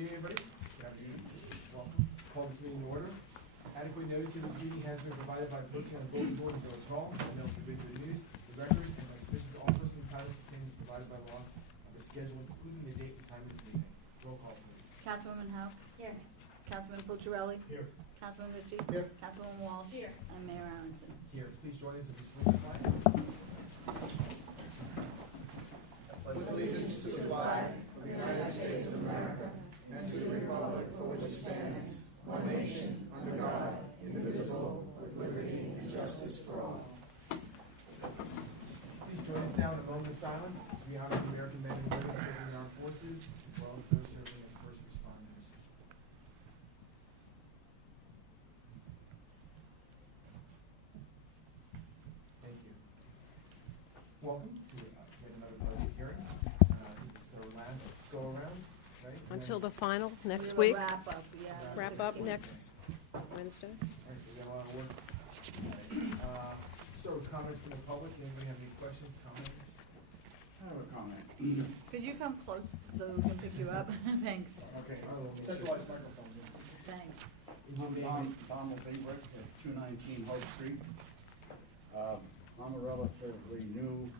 evening, everybody. Good afternoon. Welcome. Call this meeting to order. Adequate notice of this meeting has been provided by posting on the bulletin board in Village Hall, and mailed to Ridgewood News, the record, and by submission to all persons entitled to the same is provided by law of the schedule, including the date and time of this meeting. Roll call, please. Councilwoman Howe? Here. Councilman Pucciarelli? Here. Councilman Ritchie? Here. Councilwoman Walsh? Here. And Mayor Aronson. Here, please join us as we salute the flag. With allegiance to the flag of the United States of America and to the republic for which it stands, one nation, under God, indivisible, with liberty and justice for all. Please join us now in a moment of silence as we honor the American men and women serving in the armed forces, as well as those serving as first responders. Thank you. Welcome to yet another budget hearing. I think this is our last go around, right? Until the final next We week. have a Wrap up, yeah. Wrap up next Wednesday. All right, so we got a lot of work. All right. Start with comments from the public. Anybody have any questions, comments? I have a comment. Could you come close so we can pick you up? Thanks. Okay. Centralized microphone. Thanks. I'm Donald Bainbridge at 219 Hope Street. I'm a relatively new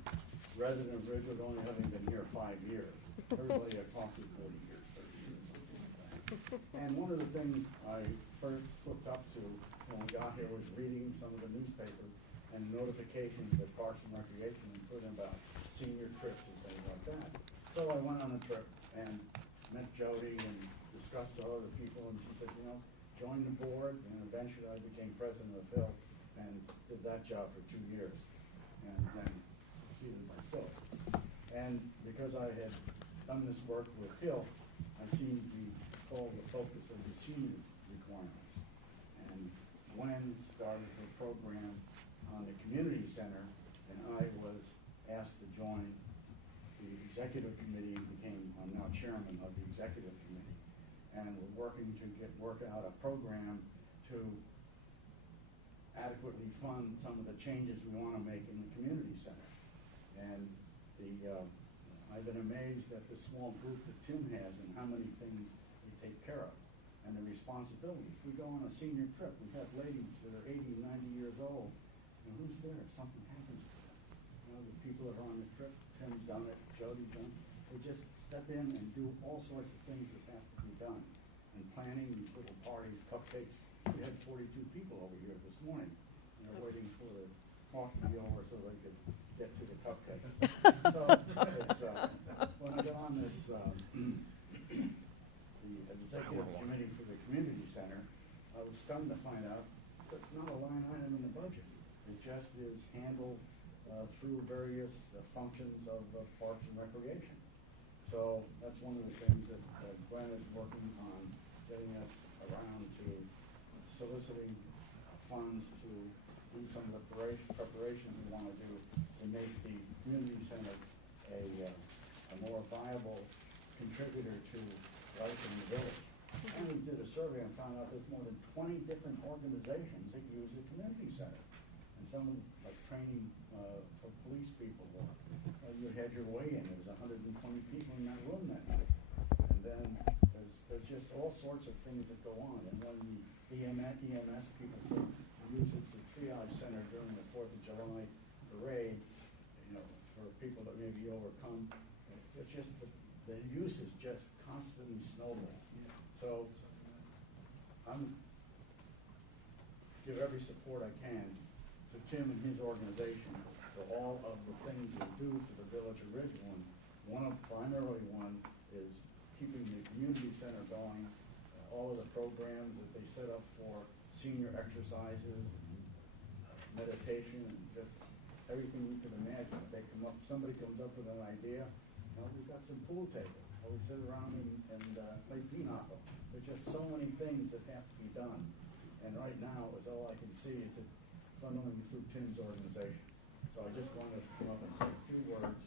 resident of Ridgewood, only having been here 5 years. Everybody I talked to 40 years, 30 years, something like that. And one of the things I first hooked up to when we got here was reading some of the newspapers and notifications that Parks and Recreation had put in about senior trips and things like that. So I went on a trip and met Jody and discussed with other people, and she said, join the board, and eventually I became president of Phil and did that job for 2 years, and then succeeded by Phil. And because I had done this work with Phil, I seemed to be called the focus of the senior requirements. And Gwen started her program on the community center, and I was asked to join the executive committee and I'm now chairman of the executive committee. And we're working to work out a program to adequately fund some of the changes we want to make in the community center. And I've been amazed at the small group that Tim has and how many things they take care of and the responsibilities. We go on a senior trip. We have ladies that are 80, 90 years old, and who's there? Something happens to them. The people that are on the trip, Tim's done it, Jody's done it. They just step in and do all sorts of things that have to be done. And planning these little parties, cupcakes. We had 42 people over here this morning. And they're waiting for the coffee to be over so they could get to the cupcakes. So it's, when I got on this, the executive committee for the community center, I was stunned to find out that's not a line item in the budget. It just is handled through various functions of Parks and Recreation. So that's one of the things that Gwen is working on, getting us around to soliciting funds to do some of the preparation we want to do to make the community center a more viable contributor to life in the village. And we did a survey and found out there's more than 20 different organizations that use the community center. And some of them, like training for police people, you had your way in. There was 120 people in that room that night. And then there's just all sorts of things that go on. And when the EMS people use it as a triage center during the 4th of July parade, for people that may be overcome, it's just the use is just constantly snowballing. So I'm give every support I can to Tim and his organization for all of the things they do for the village of Ridgewood. Primarily one is keeping the community center going, all of the programs that they set up for senior exercises, meditation, and just everything you can imagine. If somebody comes up with an idea, we've got some pool tables, or we sit around and play pinochle. There's just so many things that have to be done. And right now, is all I can see is it funneling through Tim's organization. So I just wanted to come up and say a few words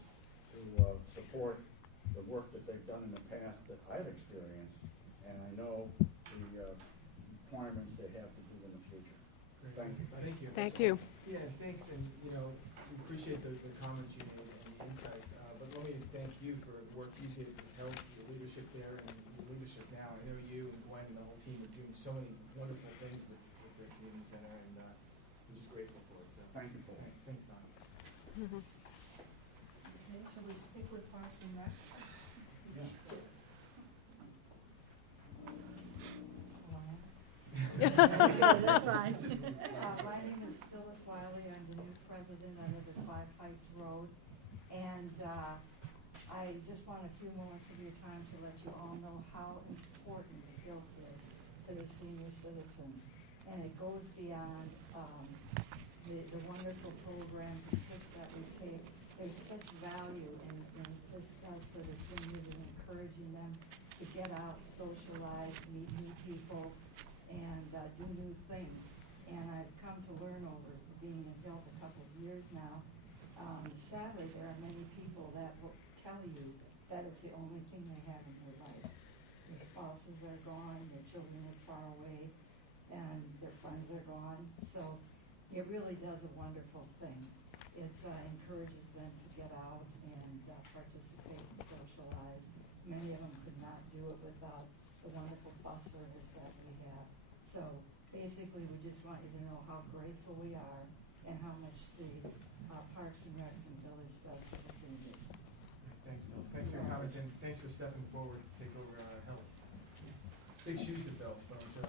to support the work that they've done in the past that I've experienced, and I know the requirements they have to do in the future. Thank you. Thank you. Thank you. Yeah, thanks, and we appreciate the comments you made and the insights. But let me thank you for the work you did with health, your leadership there, and your leadership now. I know you and Gwen and the whole team are doing so many wonderful things with the community center, and we're just grateful for it. So Thank you for it. thanks, Tom. Okay, shall we stick with Parks and Rec? That's fine. My name is Phyllis Wiley. I'm the new president. I live at 5 Heights Road. And I just want a few moments of your time to let you all know how important the guild is to the senior citizens. And it goes beyond the wonderful programs and trips that we take. There's such value in this starts for the seniors and encouraging them to get out, socialize, meet new people, and do new things. And I've come to learn over being an adult a couple of years now. Sadly, there are many people that will tell you that it's the only thing they have in their life. Their spouses are gone, their children are far away, and their friends are gone. So it really does a wonderful thing. It encourages them to get out and participate and socialize. Many of them could not do it without the wonderful bus service that we have. So basically, we just want you to know how grateful we are and how much the Parks and Recs and Village does for the seniors. Thanks, Bill. Thanks for your comments, and thanks for stepping forward to take over health. Big shoes to fill. But I'm sure.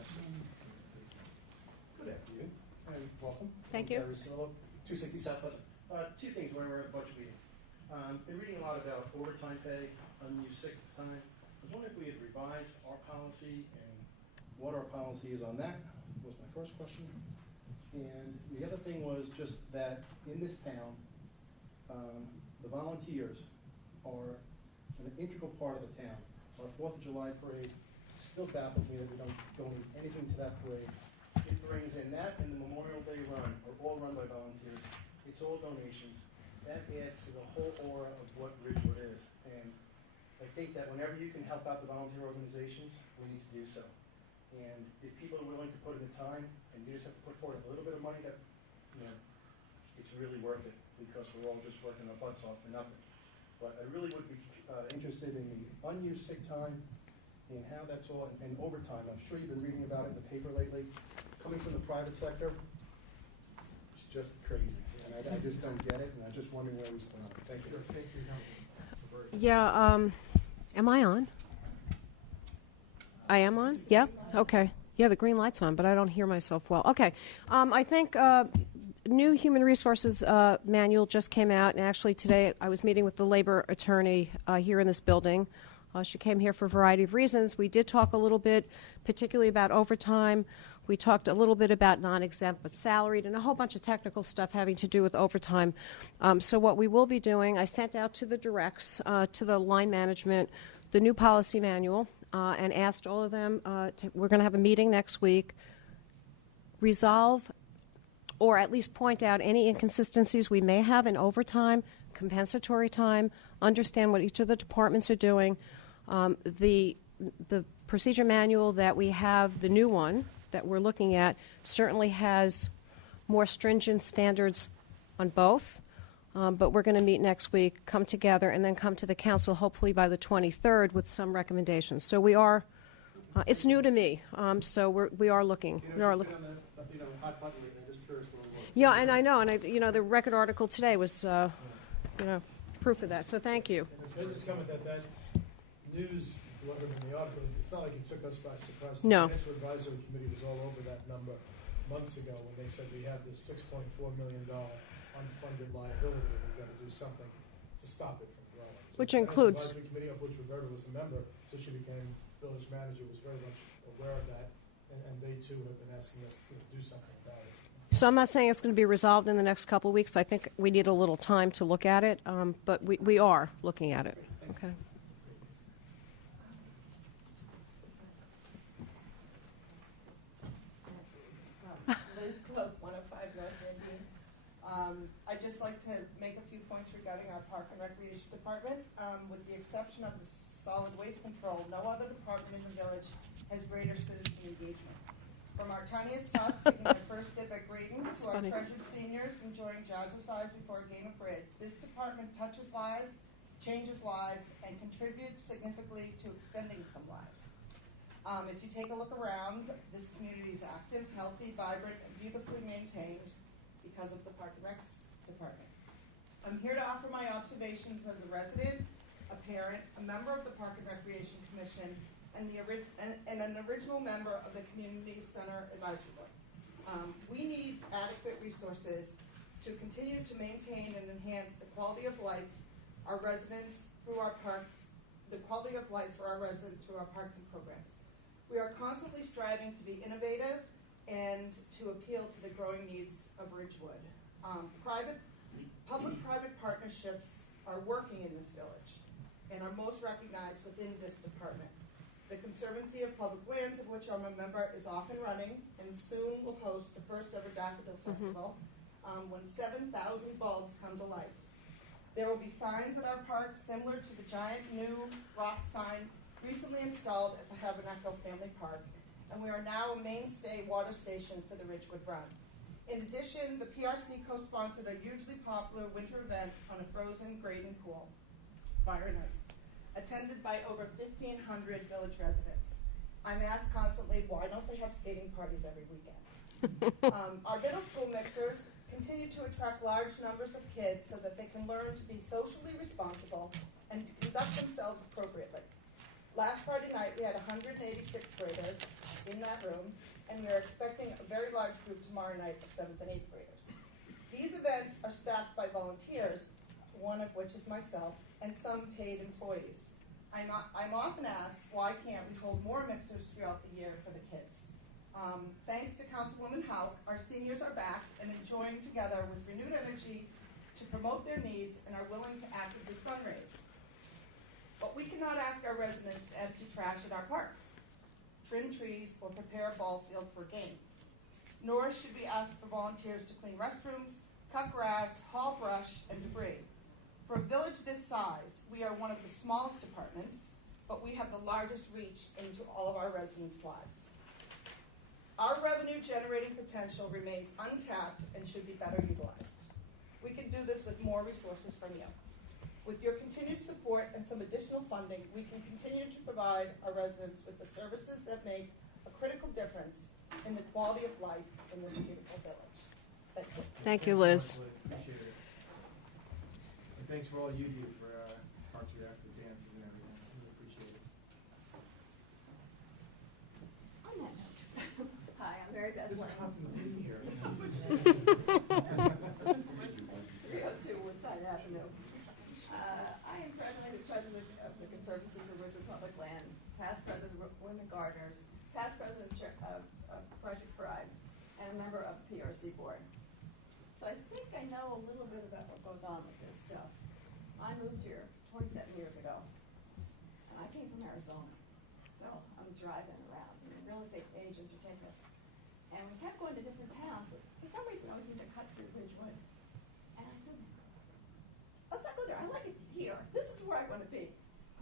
Good afternoon, and welcome. Thank you. Gary Sinello, 260 South Pleasant. Two things when we're at a budget meeting. Been reading a lot about overtime pay, unused sick time. I was wondering if we had revised our policy and what our policy is on that, was my first question. And the other thing was just that in this town, the volunteers are an integral part of the town. Our 4th of July parade still baffles me that we don't donate anything to that parade. It brings in that and the Memorial Day run are all run by volunteers. It's all donations. That adds to the whole aura of what Ridgewood is. And I think that whenever you can help out the volunteer organizations, we need to do so. And if people are willing to put in the time, and you just have to put forward a little bit of money, that, it's really worth it, because we're all just working our butts off for nothing. But I really would be interested in the unused sick time and how that's all, and overtime. I'm sure you've been reading about it in the paper lately. Coming from the private sector, it's just crazy. And I just don't get it, and I'm just wondering where we stand. Thank you. Thanks for your comments. Yeah, am I on? I am on? Yeah? Okay. Yeah, the green light's on, but I don't hear myself well. Okay. I think new human resources manual just came out, and actually today I was meeting with the labor attorney here in this building. She came here for a variety of reasons. We did talk a little bit, particularly about overtime. We talked a little bit about non-exempt but salaried, and a whole bunch of technical stuff having to do with overtime. So what we will be doing, I sent out to the directs, to the line management, the new policy manual, and asked all of them, we're going to have a meeting next week, resolve or at least point out any inconsistencies we may have in overtime, compensatory time, understand what each of the departments are doing. The procedure manual that we have, the new one that we're looking at, certainly has more stringent standards on both. But we're going to meet next week, come together, and then come to the council hopefully by the 23rd with some recommendations. So we are, it's new to me, so we are looking. We are looking. Yeah, and I know, and the Record article today was, proof of that. So thank you. I just comment that news delivered in the article, it's not like it took us by surprise. No. The Financial Advisory Committee was all over that number months ago when they said we have this $6.4 million unfunded liability, and we've got to do something to stop it from growing. So Which the includes- Financial Advisory Committee, of which Roberta was a member, so she became village manager, was very much aware of that, and they too have been asking us to do something about it. So I'm not saying it's going to be resolved in the next couple of weeks. I think we need a little time to look at it, but we are looking at it. Okay. Liz Club, 105 North Indian. I'd just like to make a few points regarding our Park and Recreation Department. With the exception of the solid waste control, no other department in the village has greater citizen engagement. From our tiniest tots taking their first dip at grading to our treasured seniors enjoying jazzercise before a game of bridge, this department touches lives, changes lives, and contributes significantly to extending some lives. If you take a look around, this community is active, healthy, vibrant, and beautifully maintained because of the Park and Recs Department. I'm here to offer my observations as a resident, a parent, a member of the Park and Recreation Commission, and an original member of the Community Center Advisory Board. We need adequate resources to continue to maintain and enhance the quality of life our residents through our parks, the quality of life for our residents through our parks and programs. We are constantly striving to be innovative and to appeal to the growing needs of Ridgewood. Public-private partnerships are working in this village and are most recognized within this department. The Conservancy of Public Lands, of which I'm a member, is off and running and soon will host the first ever Daffodil Festival when 7,000 bulbs come to life. There will be signs at our park similar to the giant new rock sign recently installed at the Tabernacle Family Park, and we are now a mainstay water station for the Ridgewood Run. In addition, the PRC co-sponsored a hugely popular winter event on a frozen Graydon pool, Fire and Ice, attended by over 1,500 village residents. I'm asked constantly, why don't they have skating parties every weekend? Our middle school mixers continue to attract large numbers of kids so that they can learn to be socially responsible and to conduct themselves appropriately. Last Friday night, we had 186 graders in that room, and we are expecting a very large group tomorrow night of 7th and 8th graders. These events are staffed by volunteers, one of which is myself, and some paid employees. I'm often asked, why can't we hold more mixers throughout the year for the kids? Thanks to Councilwoman Houck, our seniors are back and enjoying together with renewed energy to promote their needs and are willing to actively fundraise. But we cannot ask our residents to empty trash at our parks, trim trees, or prepare a ball field for a game. Nor should we ask for volunteers to clean restrooms, cut grass, haul brush, and debris. For a village this size, we are one of the smallest departments, but we have the largest reach into all of our residents' lives. Our revenue-generating potential remains untapped and should be better utilized. We can do this with more resources from you. With your continued support and some additional funding, we can continue to provide our residents with the services that make a critical difference in the quality of life in this beautiful village. Thank you. Thank you, Liz. Appreciate it. And thanks for all you do for Parks and Rec, the dances and everything. We appreciate it. On that note, hi, I'm Mary Beth This is Lang. constant theme here. 302 Woodside Avenue. I am presently the president of the Conservancy for Ridgewood Public Land, past president of Women Gardeners, past president of Project Pride, and a member of the PRC board. So I think I know a little bit about what goes on with this stuff. I moved here 27 years ago, and I came from Arizona. So I'm driving around, and real estate agents are taking us. And we kept going to different towns, but for some reason I always seemed to cut through Ridgewood. And I said, let's not go there. I like it here. This is where I want to be.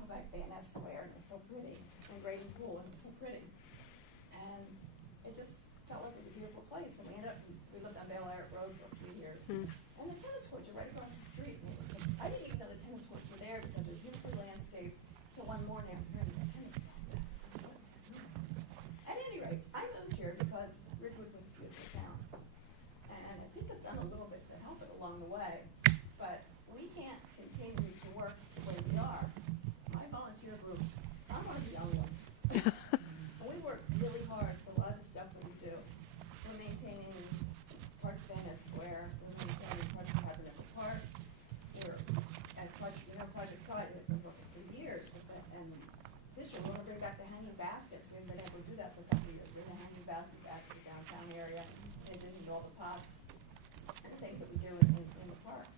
Go back to Van Ness Square, and it's so pretty. And Graydon Pool, and it's so pretty. And it just felt like it was a beautiful place. And we lived on Bel Air Road for a few years. And the tennis courts are right across the street. And I didn't even know the tennis courts were there because it was beautifully landscaped. So one morning I'm hearing the tennis court. At any rate, I moved here because Ridgewood was a beautiful town. And I think I've done a little bit to help it along the way. But we can't continue to work the way we are. My volunteer group, I'm one of the young ones. And we work really hard for a lot of the stuff that we do. We're maintaining Parks Van Ness Square, we're maintaining Parks Tabernacle Park. We're, as Project, Project Pride has been working for years with that. And this year we're going to bring back the hanging baskets. We've been able to do that for a couple of years. Bring the hanging baskets back to the downtown area, in addition to all the pots and the things that we do in the parks.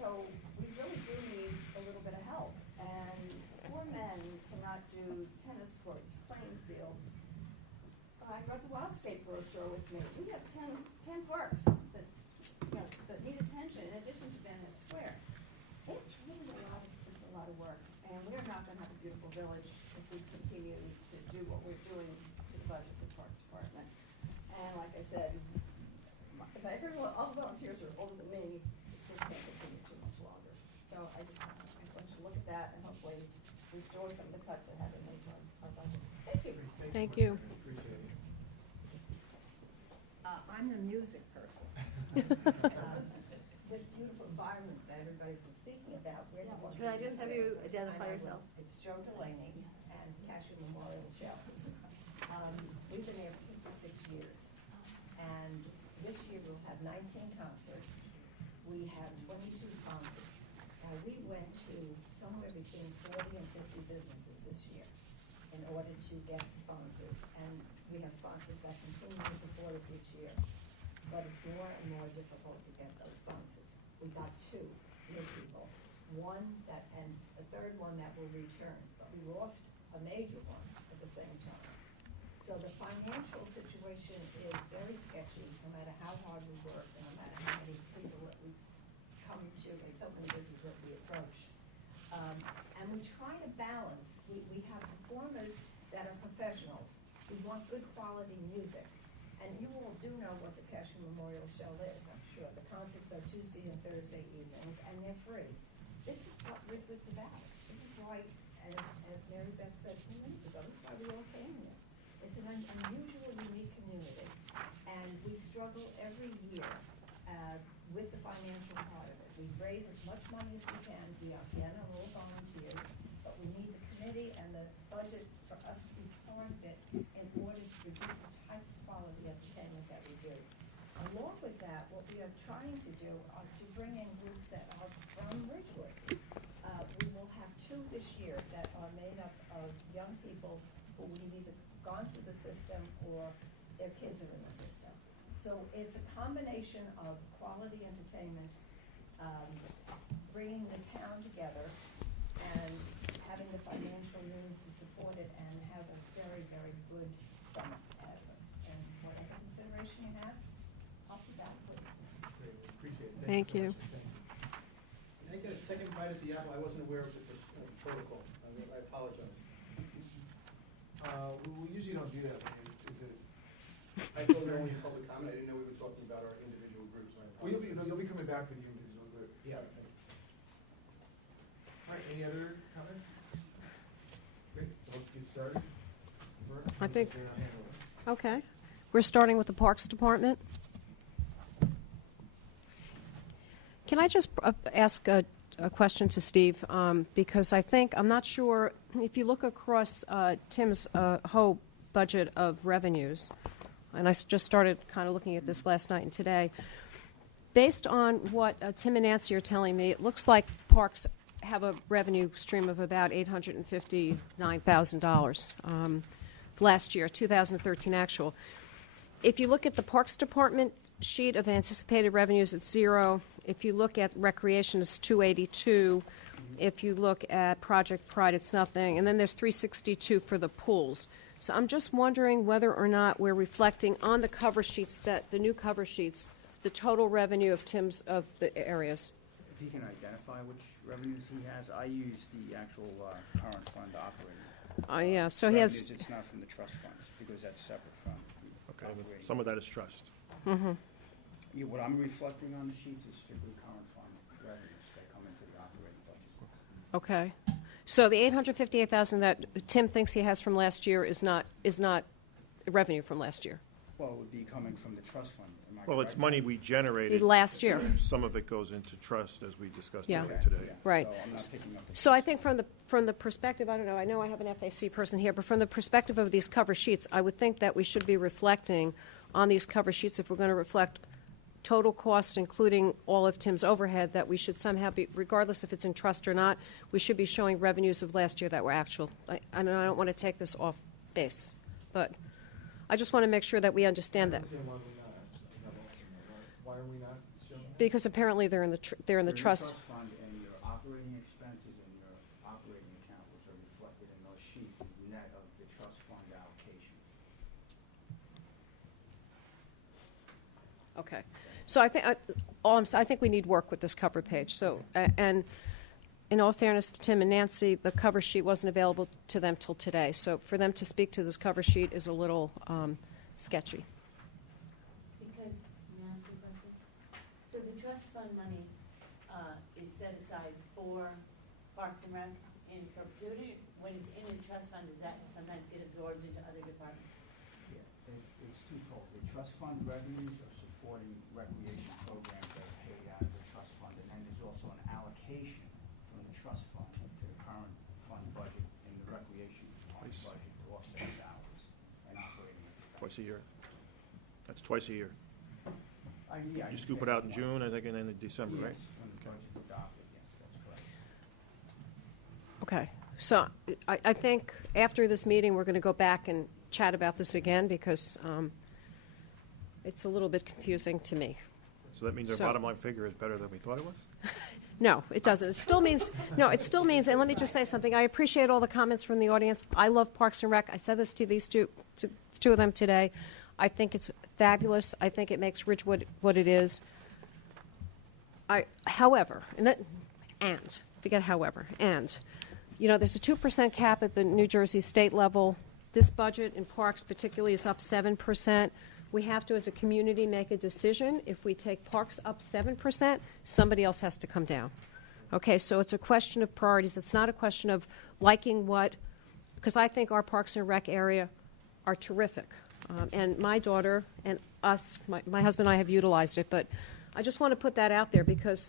So we really do need a little bit of help. And poor men cannot do tennis courts, playing fields. I brought the Wildscape brochure with me. We have 10 parks that, that need attention in addition to Van Ness Square. It's really a lot of work. And we're not going to have a beautiful village if we continue to do what we're doing to the budget for the Parks Department. And like I said, all the volunteers are older than me. It can't continue too much longer. So I just have a question to look at that and hopefully restore some of the cuts that have been made to our budget. Thank you. Thank you. Appreciate it. I'm the music person. This beautiful environment that everybody's been speaking about. We're the ones Can I just have you that identify I know. yourself? It's Joe Delaney and Cashew Memorial Shelters. We've been here for 56 years. And this year we'll have 19 concerts. We have 22 sponsors. Now, we went to somewhere between 40 and 50 businesses this year in order to get sponsors. And we have sponsors that continue to support us each year. But it's more and more difficult to get those sponsors. We got 2 new people, one that, and a third one that will return. But we lost a major one at the same time. So the financial situation is very sketchy, no matter how hard we work, and no matter how many people that we come to, and so many businesses that we approach. And we try to balance, we have performers that are professionals. We want good quality music. And you all do know what the Cashew Memorial Show is, I'm sure. The concerts are Tuesday and Thursday evenings, and they're free. This is what Ridgewood's about. This is why, as Mary Beth said 2 minutes ago, this is why we all came here. It's an unusual, unique community, and we struggle every year with the financial part of it. We raise as much money as we can. We are again all volunteers, but we need the committee and the budget for us to be part of it in order to produce the type of quality entertainment that we do. Along with that, what we are trying to do are to bring in groups that are from Ridgewood. We will have 2 this year that are made up of young people who we've either gone through the system or their kids are in the system. So it's a combination of quality entertainment, bringing the town together, and having the financial means to support it and have a very, very good summer ahead of us. And whatever consideration you have, up to that, please. Great, we appreciate it. Thank you. So much. Thank you. Can I get a second bite at the apple? I wasn't aware of the protocol. I apologize. We usually don't do that. Is it? I thought we were only public comment. I didn't know we were talking about our individual groups. Well, you'll be coming back for the individual group. Yeah. All right, any other comments? Great, so let's get started. I think- Okay. We're starting with the Parks Department. Can I just ask a question to Steve? Because I'm not sure, if you look across Tim's whole budget of revenues, and I just started kind of looking at this last night and today, based on what Tim and Nancy are telling me, it looks like Parks have a revenue stream of about $859,000 last year, 2013 actual. If you look at the Parks Department sheet of anticipated revenues, it's 0. If you look at Recreation, it's 282. If you look at Project Pride, it's nothing. And then there's 362 for the pools. So I'm just wondering whether or not we're reflecting on the cover sheets, that the new cover sheets, the total revenue of Tim's, of the areas. If he can identify which revenues he has, I use the actual current fund operating. Yeah, so he has. Revenues, it's not from the trust funds, because that's a separate fund. Okay, but some of that is trust. Mm-hmm. Yeah, what I'm reflecting on the sheets is strictly current fund revenues that come into the operating budget. Okay. So the $858,000 that Tim thinks he has from last year is not revenue from last year. Well, it would be coming from the trust fund. Am I Well, it's correct? money we generated. Last year. Some of it goes into trust, as we discussed Yeah. earlier Okay, today. yeah. Right. So I'm not picking up the So I think from the perspective, I don't know, I know I have an FAC person here, but from the perspective of these cover sheets, I would think that we should be reflecting on these cover sheets, if we're going to reflect total costs, including all of Tim's overhead, that we should somehow be, regardless if it's in trust or not, we should be showing revenues of last year that were actual. I don't want to take this off base, but I just want to make sure that we understand that. Why are we not showing that? Because apparently they're in the Your trust. fund and your operating expenses and your operating account, which are reflected in those sheets, is net of the trust fund allocation. Okay. So I think I think we need work with this cover page. So and in all fairness to Tim and Nancy, the cover sheet wasn't available to them till today. So for them to speak to this cover sheet is a little sketchy. Because, may I ask you a question? So the trust fund money is set aside for Parks and and Rec in perpetuity? When it's in a trust fund, does that sometimes get absorbed into other departments? Yeah, it's twofold. The trust fund revenues are supporting recreation programs that are paid out of the trust fund, and then there's also an allocation from the trust fund to the current fund budget in the recreation fund budget to offset salaries and operating expenses. Twice a year. That's twice a year. Yeah, You scoop it out in June, I think, and then in December, right? Yes, when the budget's adopted, yes, that's correct. Okay, so I think after this meeting, we're going to go back and chat about this again because it's a little bit confusing to me. So that means our So- bottom line figure is better than we thought it was? No, it doesn't. It still means, no, it still means, and let me just say something. I appreciate all the comments from the audience. I love Parks and Rec. I said this to these two of them today. I think it's fabulous. I think it makes Ridgewood what it is. However, you know, there's a 2% cap at the New Jersey state level. This budget in parks particularly is up 7%. We have to, as a community, make a decision. If we take parks up 7%, somebody else has to come down. Okay, so it's a question of priorities. It's not a question of liking what, because I think our Parks and Rec area are terrific. And my daughter and us, my husband and I have utilized it, but I just want to put that out there because,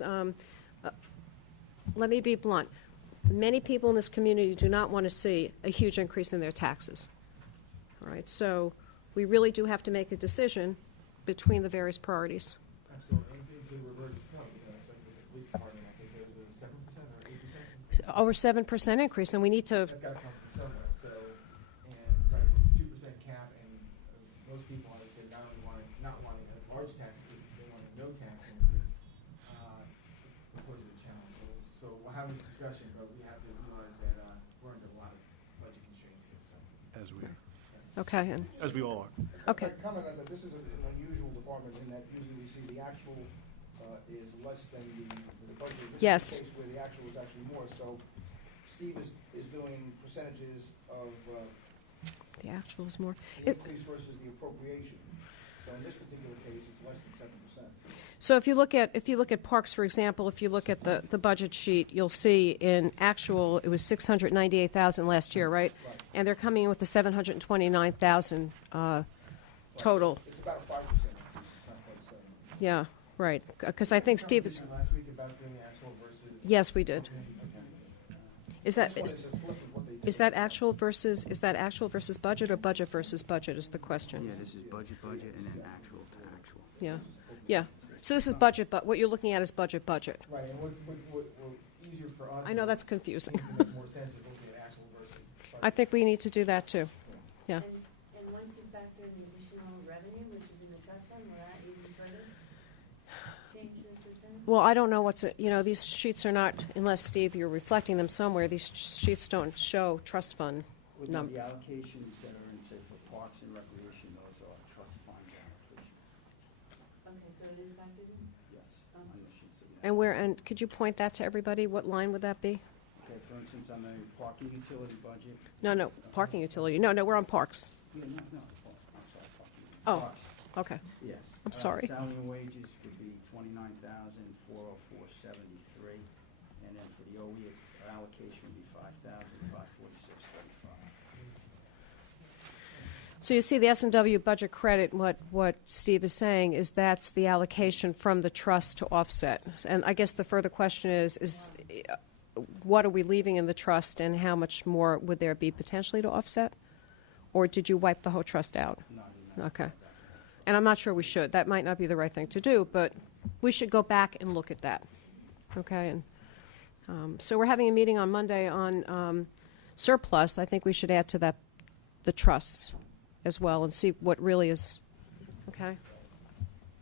let me be blunt, many people in this community do not want to see a huge increase in their taxes. All right, so we really do have to make a decision between the various priorities. Absolutely. And to revert to the point, it's like with the police department, I think there was a 7% or 8%. Over 7% increase, and we need to. That's got to come from somewhere. So, and right, with the 2% cap, and most people, I would say, not wanting a large tax increase, they want a no tax increase. Poses a challenge. So we'll have this discussion, but we have to realize that we're under a lot of budget constraints here. So. As we are. Okay, and As we all are. okay. If I comment on that, this is an unusual department in that usually we see the actual is less than the budget. This Yes. is a case where the actual is actually more. So Steve is doing percentages of The actual is more. the increase versus the appropriation. So in this particular case, it's less than 7%. So if you look at parks, for example, if you look at the budget sheet, you'll see in actual it was 698,000 last year, right? Right. And they're coming in with the 729,000 total. It's about a 5% increase. It's not quite 7. Yeah, right. Because I think Steve is. Last week about doing actual versus. Yes, we did. Is that This one is a flip of what they is that actual versus budget or budget versus budget is the question? Yeah, this is budget, and then actual to actual. Yeah, yeah. So this is budget, but what you're looking at is budget. Right, and what easier for us. I know that's confusing. To make more sense of looking at actual versus. I think we need to do that too. Yeah. And once you factor in the additional revenue, which is in the trust fund, will that even further change the percentage? Well, I don't know these sheets are not, unless, Steve, you're reflecting them somewhere, these sheets don't show trust fund With number. the allocations that are in, say, for parks and recreation, those are trust fund allocations. Okay, so it is factored in? Yes, on the sheets that you have. And could you point that to everybody? What line would that be? Okay, for instance, on the parking utility budget. No, parking utility. No, we're on parks. Yeah, no, I'm sorry, parking. Oh. Parks, Okay. yes. I'm sorry. Salary and wages would be 29,404.73, and then for the OE allocation would be 5,546.35. So you see the S&W budget credit, what Steve is saying is that's the allocation from the trust to offset. And I guess the further question is what are we leaving in the trust and how much more would there be potentially to offset? Or did you wipe the whole trust out? No. Okay. And I'm not sure we should. That might not be the right thing to do, but we should go back and look at that. Okay? And so we're having a meeting on Monday on surplus. I think we should add to that the trusts as well and see what really is. Okay?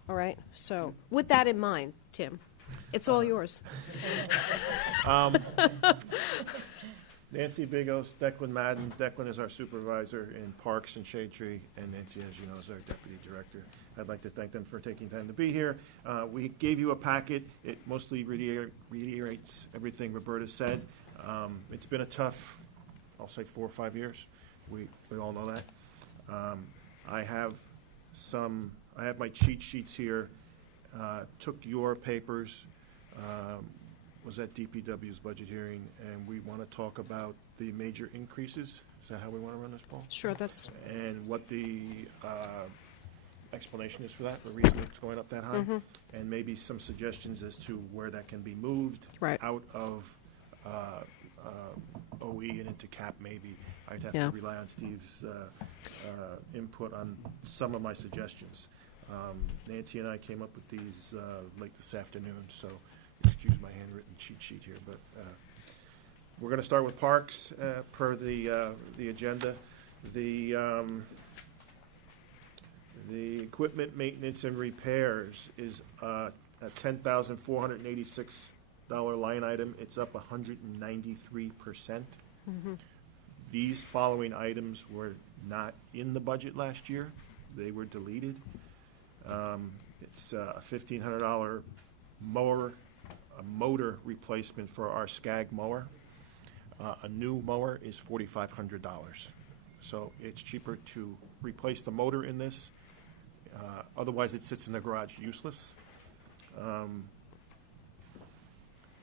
All right? So with that in mind, Tim, it's all yours. Nancy Bigos, Declan Madden. Declan is our supervisor in Parks and Shade Tree, and Nancy, as you know, is our deputy director. I'd like to thank them for taking time to be here. We gave you a packet. It mostly reiterates everything Roberta said. It's been a tough, I'll say 4 or 5 years. We all know that. I have my cheat sheets here. Took your papers, was at DPW's budget hearing, and we want to talk about the major increases. Is that how we want to run this, Paul? Sure, that's, And what the explanation is for that, the reason it's going up that high, and maybe some suggestions as to where that can be moved Right. out of OE and into cap, maybe. I'd have Yeah. to rely on Steve's input on some of my suggestions. Nancy and I came up with these late this afternoon, so excuse my handwritten cheat sheet here, but we're going to start with parks per the agenda. The equipment maintenance and repairs is a $10,486 line item. It's up 193%. These following items were not in the budget last year. They were deleted. It's a $1,500 motor replacement for our Skag mower. A new mower is $4,500. So it's cheaper to replace the motor in this. Otherwise, it sits in the garage useless.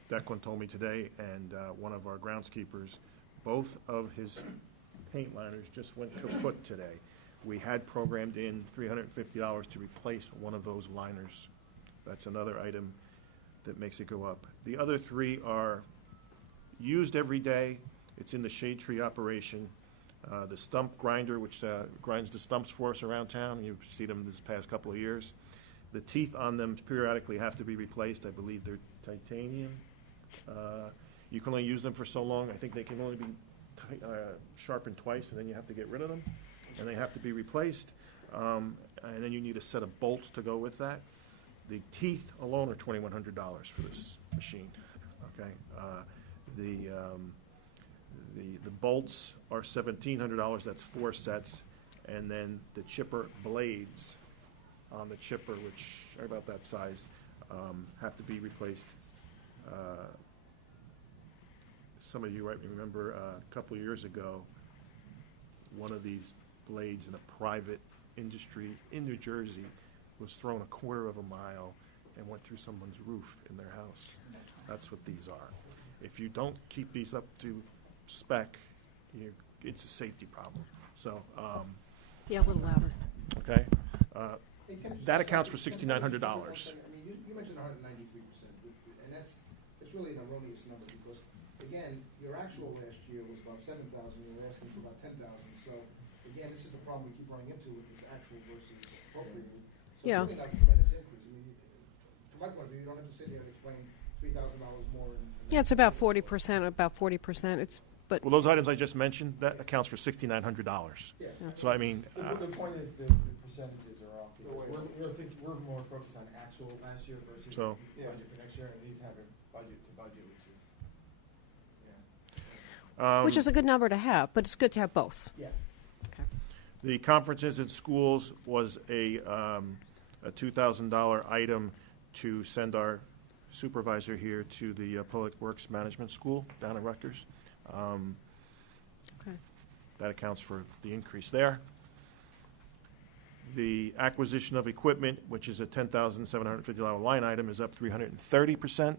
Declan told me today, and one of our groundskeepers, both of his paint liners just went kaput today. We had programmed in $350 to replace one of those liners. That's another item that makes it go up. The other three are used every day. It's in the shade tree operation. The stump grinder, which grinds the stumps for us around town. You've seen them this past couple of years. The teeth on them periodically have to be replaced. I believe they're titanium. You can only use them for so long. I think they can only be sharpened twice, and then you have to get rid of them, and they have to be replaced. And then you need a set of bolts to go with that. The teeth alone are $2,100 for this machine. Okay. The bolts are $1,700. That's 4 sets, and then the chipper blades on the chipper, which are about that size, have to be replaced. Some of you might remember a couple of years ago, one of these blades in a private industry in New Jersey was thrown 1/4 mile and went through someone's roof in their house. That's what these are. If you don't keep these up to spec, it's a safety problem. So, yeah, a little louder. okay. Hey, Tim, That just- accounts for just- $6,900. I mean, you mentioned 193%, and that's really an erroneous number, because, again, your actual last year was about 7,000, you were asking for about 10,000, so, again, this is the problem we keep running into with this actual versus appropriated. So Yeah. it's really not a tremendous increase. I mean, from my point of view, you don't have to sit here and explain $3,000 more. Yeah, it's about 40%, It's, but, Well, those items I just mentioned, that accounts for $6,900. Yeah. So, I mean, The point is the percentages are off, because we're more focused on actual last year versus So- budget for next year, and these have a budget to budget, which is, yeah. which is a good number to have, but it's good to have both. Yeah. Okay. The conferences at schools was a $2,000 item to send our supervisor here to the Public Works Management School down in Rutgers. Okay. That accounts for the increase there. The acquisition of equipment, which is a $10,750 line item, is up 330%.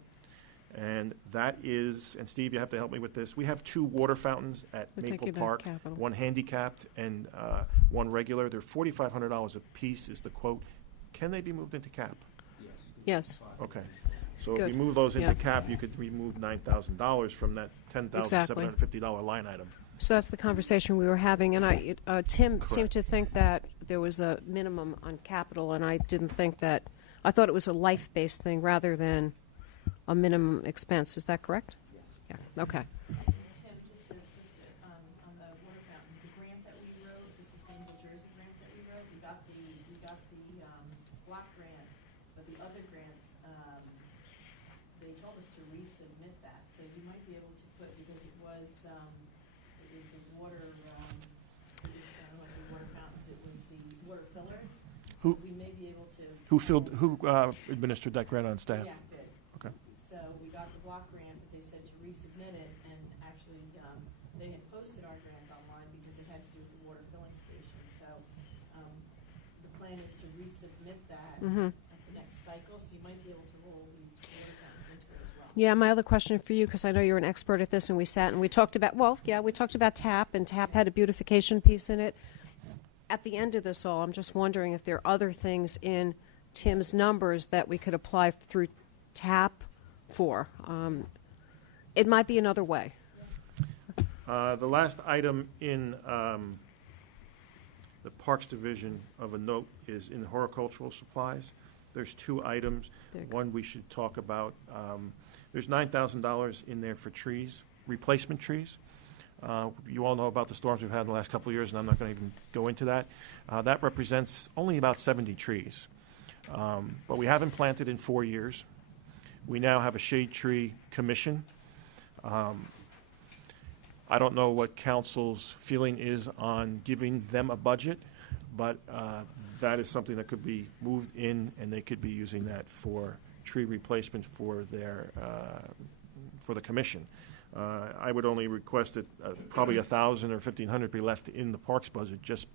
And that is, and Steve, you have to help me with this, we have 2 water fountains at We're Maple taking it Park, capital. one handicapped and one regular. They're $4,500 a piece is the quote. Can they be moved into cap? Yes. Okay. So if Good. you move those into Yeah. cap, you could remove $9,000 from that $10,750 line item. So that's the conversation we were having, and Tim Correct. seemed to think that there was a minimum on capital, and I didn't think that, I thought it was a life-based thing rather than a minimum expense. Is that correct? Yes. Yeah, okay. Tim, just on the water fountain, the grant that we wrote, the Sustainable Jersey grant that we wrote, we got the block grant, but the other grant, they told us to resubmit that, so you might be able to put, because it was the water, I don't want to say water fountains, it was the water fillers. Who- We may be able to. Who administered that grant on staff? Yeah, did. Okay. So we got the block grant, but they said to resubmit it, and actually, they had posted our grant online because it had to do with the water filling station. So, the plan is to resubmit that Mhm. at the next cycle, so you might be able to roll these water fountains into it as well. Yeah, my other question for you, because I know you're an expert at this, and we sat and we talked about, we talked about TAP, and TAP had a beautification piece in it. At the end of this all, I'm just wondering if there are other things in Tim's numbers that we could apply through TAP for. It might be another way. The last item in the Parks Division of a note is in horticultural supplies. There's two items. Big. One we should talk about. There's $9,000 in there for trees, replacement trees. You all know about the storms we've had in the last couple of years, and I'm not going to even go into that. That represents only about 70 trees. But we haven't planted in 4 years. We now have a shade tree commission. I don't know what council's feeling is on giving them a budget, but that is something that could be moved in, and they could be using that for tree replacement for their for the commission. I would only request that probably 1,000 or 1,500 be left in the parks budget just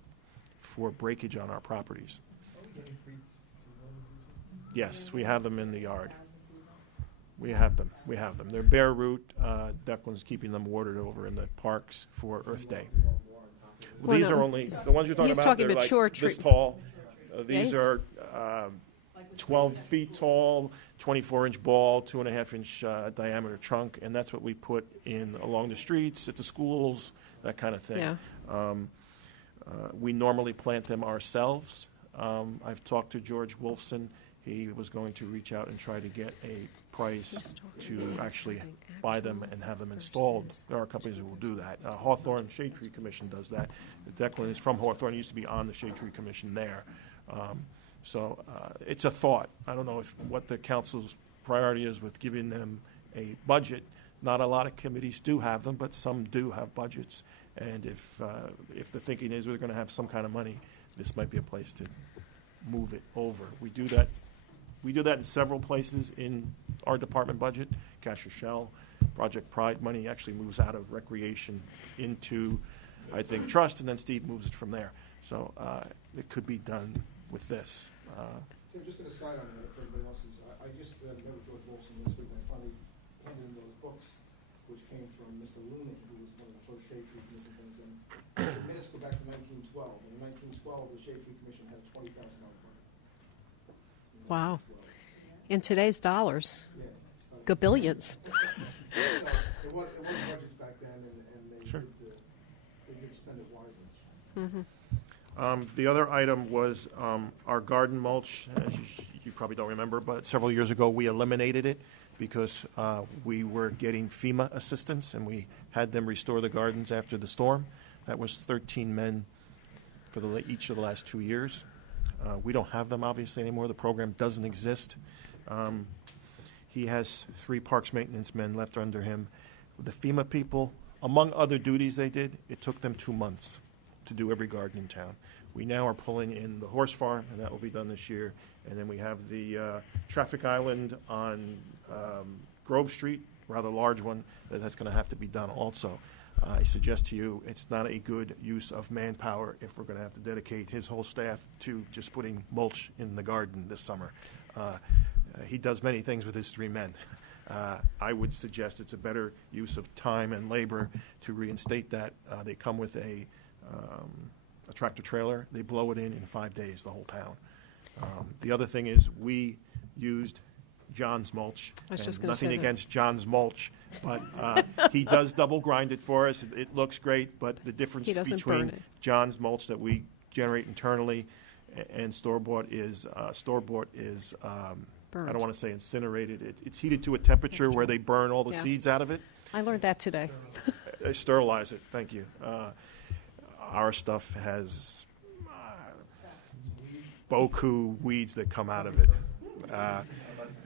for breakage on our properties. Yes, we have them in the yard. We have them. We have them. They're bare root. Declan's keeping them watered over in the parks for Earth Day. Well, these no. are only the ones you're talking He's about. talking They're mature like this tree. tall. Yeah, These he's- are 12 feet tall, 24-inch ball, 2.5-inch diameter trunk, and that's what we put in along the streets, at the schools, that kind of thing. Yeah. We normally plant them ourselves. I've talked to George Wolfson. He was going to reach out and try to get a price to actually buy them and have them installed. There are companies who will do that. Hawthorne Shade Tree Commission does that. Declan is from Hawthorne. He used to be on the Shade Tree Commission there. So it's a thought. I don't know what the council's priority is with giving them a budget. Not a lot of committees do have them, but some do have budgets. And if the thinking is we're going to have some kind of money, this might be a place to move it over. We do that in several places in our department budget. Cash or Shell, Project Pride money actually moves out of recreation into, I think, trust, and then Steve moves it from there. So it could be done with this. Tim, just an aside on that, for everybody else's, I just met with George Wolfson this week, and I finally handed him those books, which came from Mr. Luna, who was one of the first Shade Tree Commission things. And the minutes go back to 1912. And in 1912, the Shade Tree Commission had a $20,000 budget. Wow. In today's dollars, Yeah. gabillions. It was budgets back then, and they, Sure. they did spend it wisely. Mm-hmm. The other item was our garden mulch. As you probably don't remember, but several years ago we eliminated it because we were getting FEMA assistance, and we had them restore the gardens after the storm. That was 13 men for each of the last 2 years. We don't have them, obviously, anymore. The program doesn't exist. He has 3 parks maintenance men left under him. The FEMA people, among other duties they did, it took them 2 months to do every garden in town. We now are pulling in the horse farm, and that will be done this year. And then we have the traffic island on Grove Street, rather large one, that's going to have to be done also. I suggest to you it's not a good use of manpower if we're going to have to dedicate his whole staff to just putting mulch in the garden this summer. He does many things with his 3 men. I would suggest it's a better use of time and labor to reinstate that. They come with a tractor trailer. They blow it in 5 days, the whole town. The other thing is we used John's mulch. I was just And gonna say nothing that. against John's mulch, but he does double grind it for us. It looks great, but the difference He doesn't between burn it. John's mulch that we generate internally and store-bought is I Burned. don't want to say incinerated. It's heated to a temperature where they burn all the Yeah. seeds out of it. I learned that today. They sterilize it. Thank you. Our stuff has beaucoup weeds that come out of it,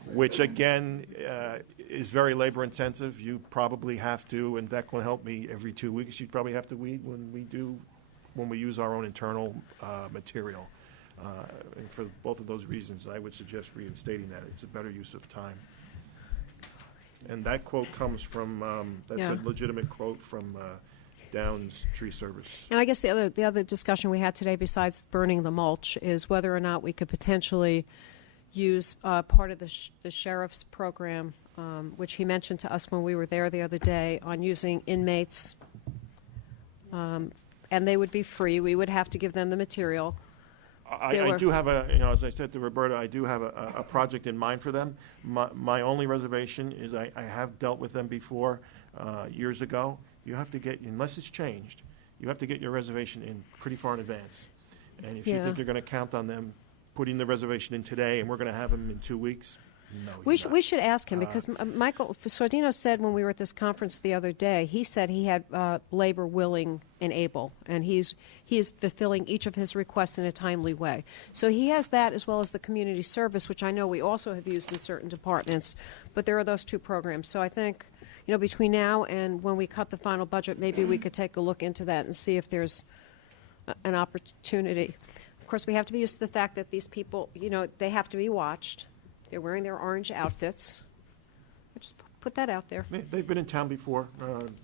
which again is very labor intensive. You probably have to, and Declan helped me, every 2 weeks you'd probably have to weed when we use our own internal material. And for both of those reasons, I would suggest reinstating that. It's a better use of time. And that quote comes from, that's Yeah. a legitimate quote from Downs Tree Service. And I guess the other discussion we had today, besides burning the mulch, is whether or not we could potentially use part of the sheriff's program which he mentioned to us when we were there the other day, on using inmates. And they would be free. We would have to give them the material. I do have as I said to Roberta, I do have a project in mind for them. My only reservation is I have dealt with them before, years ago. You have to get, unless it's changed, you have to get your reservation in pretty far in advance. And if you think you're going to count on them putting the reservation in today and we're going to have them in 2 weeks, no, We should ask him, because Michael Sordino said when we were at this conference the other day, he said he had labor willing and able, and he is fulfilling each of his requests in a timely way. So he has that, as well as the community service, which I know we also have used in certain departments, but there are those two programs. So I think, between now and when we cut the final budget, maybe we could take a look into that and see if there's an opportunity. Of course, we have to be used to the fact that these people, they have to be watched. They're wearing their orange outfits. I just put that out there. They've been in town before,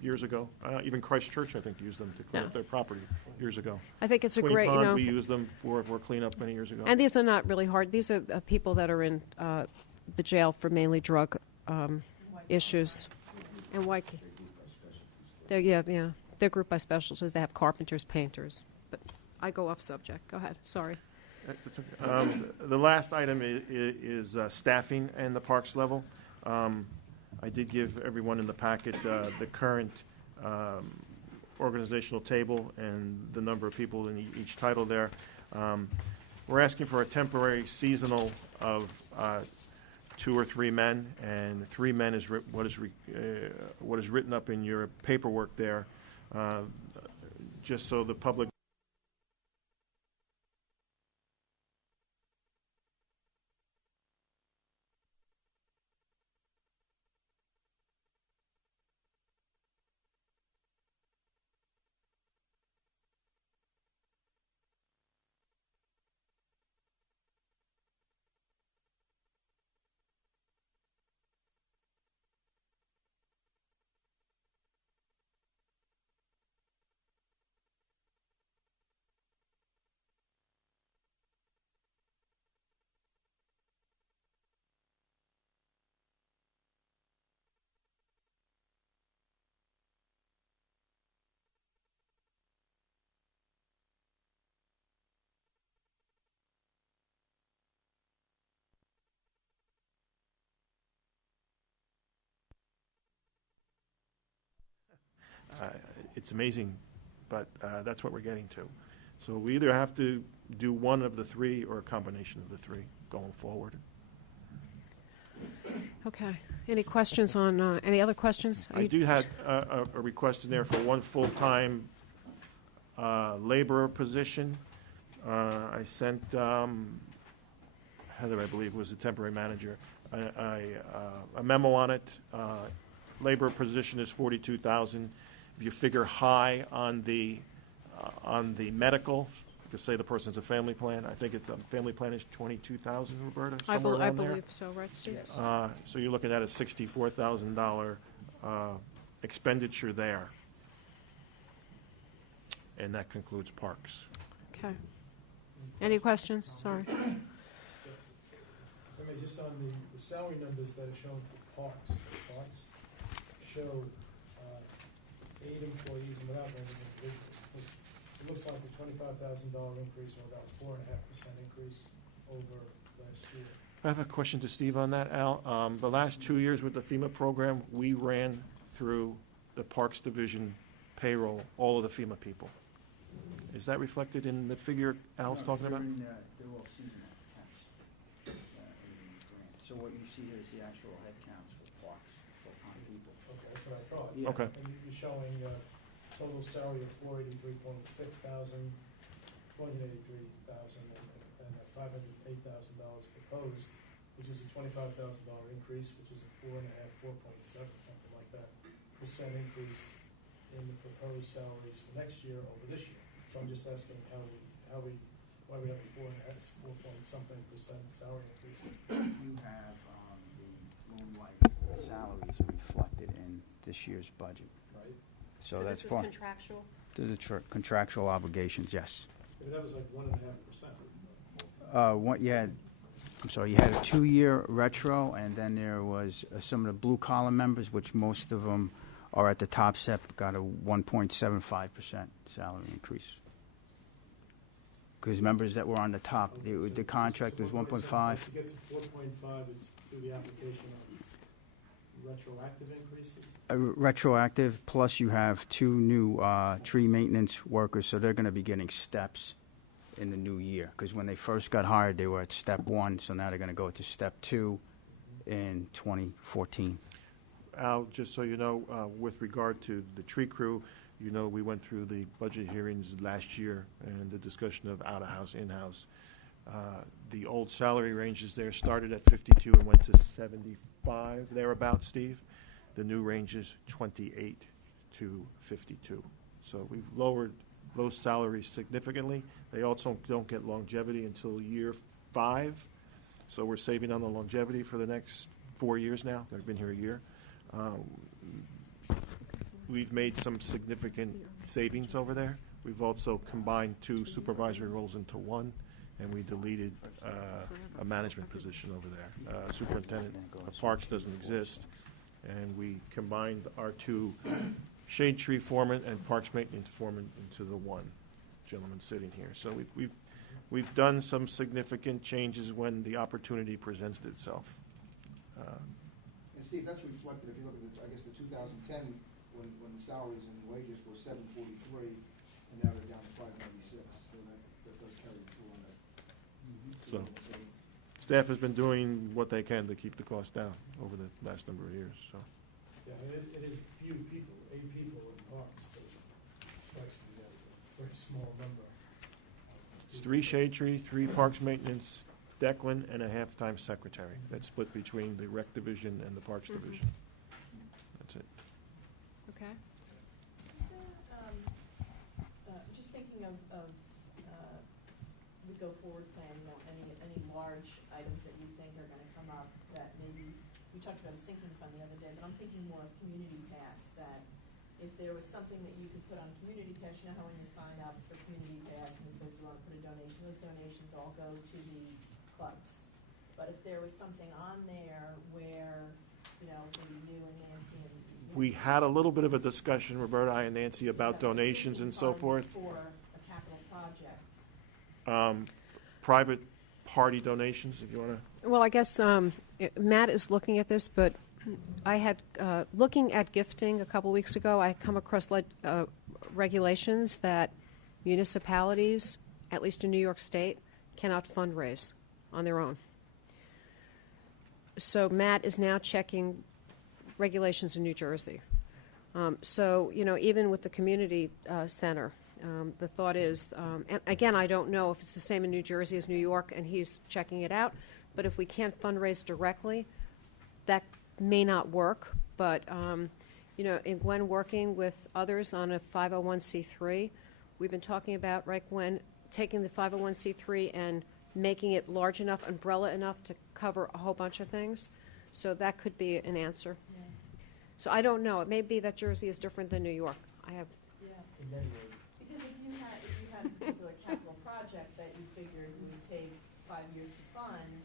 years ago. Even Christchurch, I think, used them to clean up their property years ago. I think it's a Quinny great, Pond, we used them for cleanup many years ago. And these are not really hard. These are people that are in the jail for mainly drug issues. And Waikiki. They're grouped by specialties. They have carpenters, painters. But I go off subject. Go ahead. Sorry. The last item is staffing and the parks level. I did give everyone in the packet the current organizational table and the number of people in each title there. We're asking for a temporary seasonal of 2 or 3 men, and 3 men is what is written up in your paperwork there, just so the public. It's amazing, but that's what we're getting to. So we either have to do one of the 3 or a combination of the 3 going forward. Okay. Any questions on, any other questions? I do have a request in there for 1 full-time laborer position. I sent Heather, I believe, was the temporary manager, a memo on it. Laborer position is $42,000. If you figure high on the medical, to say the person's a family plan, I think family plan is $22,000, Roberta, somewhere I around there. believe so, right, Steve? So you're looking at a $64,000 expenditure there. And that concludes parks. Okay. Any questions? Sorry. Just on the salary numbers that are shown for parks show 8 employees and without anything individual. It looks like a $25,000 increase, or about 4.5% increase over last year. I have a question to Steve on that, Al. The last 2 years with the FEMA program, we ran through the Parks Division payroll, all of the FEMA people. Is that reflected in the figure Al's talking about? They're all seasonal temps. So what you see here is the actual head counts for parks, full-time people. Okay, that's what I thought. Yeah. Okay. And you're showing total salary of $483,600, $483,000, and $508,000 proposed, which is a $25,000 increase, which is a 4.7, something like that, % increase in the proposed salaries for next year over this year. So I'm just asking why we have a 4.something% salary increase. You have the Moonlight salaries reflected in this year's budget. Right. So this that's is far. contractual? The contractual obligations, yes. But that was like 1.5%. Yeah, I'm sorry, you had a 2-year retro, and then there was some of the blue-collar members, which most of them are at the top step, got a 1.75% salary increase. Because members that were on the top, the contract was 1.5. To get to 4.5, it's through the application of retroactive increases? Retroactive, plus you have 2 new tree maintenance workers, so they're going to be getting steps in the new year. Because when they first got hired, they were at step 1, so now they're going to go to step 2 in 2014. Al, just so you know, with regard to the tree crew, you know, we went through the budget hearings last year and the discussion of out-of-house, in-house. The old salary ranges there started at 52 and went to 75, thereabouts, Steve. The new range is 28 to 52. So we've lowered those salaries significantly. They also don't get longevity until year 5. So we're saving on the longevity for the next 4 years now. They've been here a year. We've made some significant savings over there. We've also combined 2 supervisory roles into 1, and we deleted a management position over there. Superintendent of Parks doesn't exist, and we combined our 2 shade tree foreman and parks maintenance foreman into the 1 gentleman sitting here. So we've done some significant changes when the opportunity presented itself. And Steve, that's reflected, if you look at the, I guess, the 2010, when the salaries and wages were 743, and now they're down to 596. So that does carry through on that. So staff has been doing what they can to keep the cost down over the last number of years. So Yeah, it is few people, 8 people in parks. That strikes me as a very small number. it's 3 shade tree, 3 parks maintenance, Declan, and a half-time secretary. That's split between the rec division and the parks division. That's it. Okay. Just thinking of the go-forward plan, you know, any large items that you think are gonna come up that maybe, we talked about a sinking fund the other day, but I'm thinking more of community pass, that if there was something that you could put on community pass, you know how when you sign up for community pass and it says you wanna put a donation, those donations all go to the clubs. But if there was something on there where, you know, maybe you and Nancy and We had a little bit of a discussion, Roberta, I and Nancy, about donations and so forth. for a capital project. Private party donations, if you want to. Well, I guess Matt is looking at this, but I had, looking at gifting a couple weeks ago, I come across regulations that municipalities, at least in New York State, cannot fundraise on their own. So Matt is now checking regulations in New Jersey. So, you know, even with the community center, the thought is, and again, I don't know if it's the same in New Jersey as New York, and he's checking it out, but if we can't fundraise directly, that may not work. But, you know, when working with others on a 501c3, we've been talking about, right, when taking the 501c3 and making it large enough, umbrella enough to cover a whole bunch of things. So that could be an answer. Yeah. So I don't know. It may be that Jersey is different than New York. I have. Yeah. In many ways. Because if you had a particular capital project that you figured would take 5 years to fund,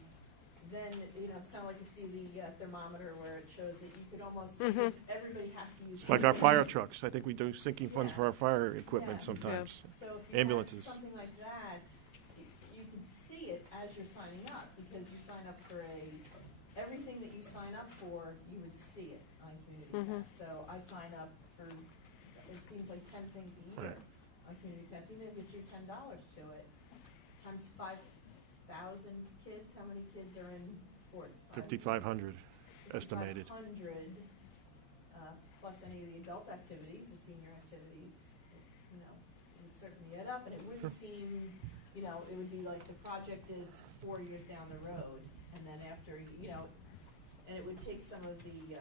then, you know, it's kind of like you see the thermometer where it shows that you could almost, because everybody has to use. It's like our fire trucks. I think we do sinking funds for our fire equipment Yeah. sometimes. So if you Ambulances. had something like that, you could see it as you're signing up, because you sign up for everything that you sign up for, you would see it on Community Pass. So I sign up for, it seems like 10 things a year Right. on Community Pass, even if it's your $10 to it, times 5,000 kids, how many kids are in sports? 5,500 estimated. 5,500, plus any of the adult activities, the senior activities, you know, it would certainly add up, and it wouldn't seem, you know, it would be like the project is 4 years down the road, and then after, you know, and it would take some of the,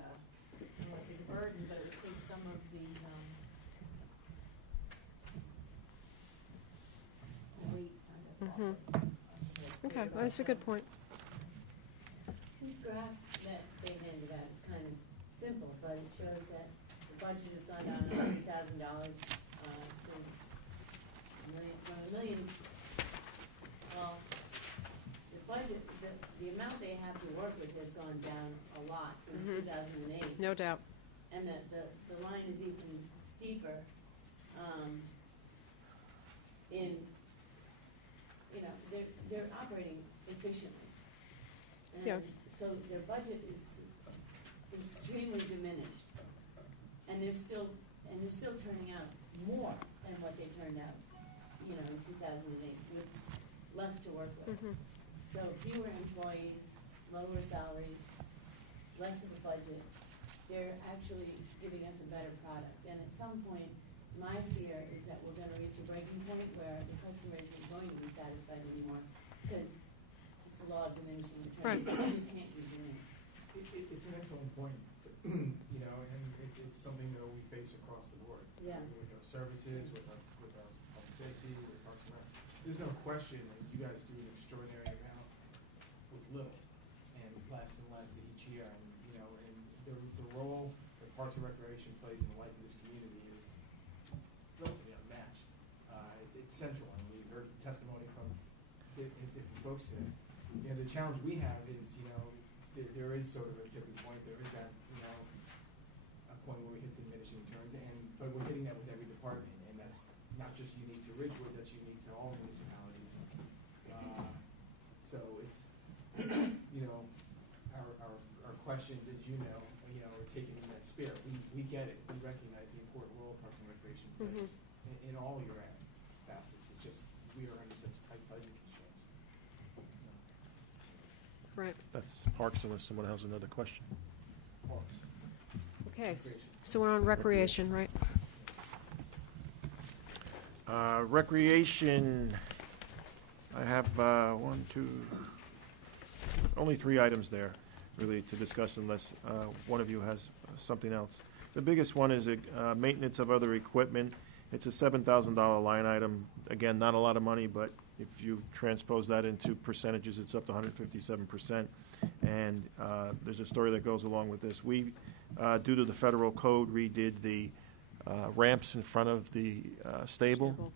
unless it's a burden, but it would take some of the, weight kind of off of, Okay, well, that's a good point. This graph that they handed out is kind of simple, but it shows that the budget has gone down $100,000 since $1 million. Well, the budget, the gone down a lot since Mhm. 2008. No doubt. And the line is even steeper, in, you know, they're operating efficiently. Yeah. And so their budget is extremely diminished. And they're still turning out more than what they turned out, you know, in 2008, with less to work with. Mhm. So fewer employees, lower salaries, less of a budget, they're actually giving us a better product. And at some point, my fear is that we're gonna reach a breaking point where the customer isn't going to be satisfied anymore, because it's the law of diminishing returns. Right. You just can't keep doing it. It's an excellent point, you know, and it's something that we face across the board. Yeah. With our services, with our public safety, with Parks and Rec. There's no question that you guys do an extraordinary amount with little, and less each year. And, you know, and the role that Parks and Recreation plays in the life of this community is relatively unmatched. It's central, and we've heard testimony from different folks today. You know, the challenge we have is, you know, there is sort of a tipping point. There is that, you know, a point where we hit diminishing returns, but we're hitting that with every department, and that's not just unique to Ridgewood, that's unique to all municipalities. So it's, you know, our questions, as you know, are taken in that spirit. We get it. We recognize the important role Parks and Recreation plays in all your facets. It's just we are under such tight budget constraints. So, Right. That's Parks, unless someone has another question. Parks. Okay, Recreation. so we're on recreation, right? Recreation, I have only 3 items there, really, to discuss, unless one of you has something else. The biggest one is maintenance of other equipment. It's a $7,000 line item. Again, not a lot of money, but if you transpose that into percentages, it's up to 157%. And there's a story that goes along with this. We, due to the federal code, redid the ramps in front of the stable.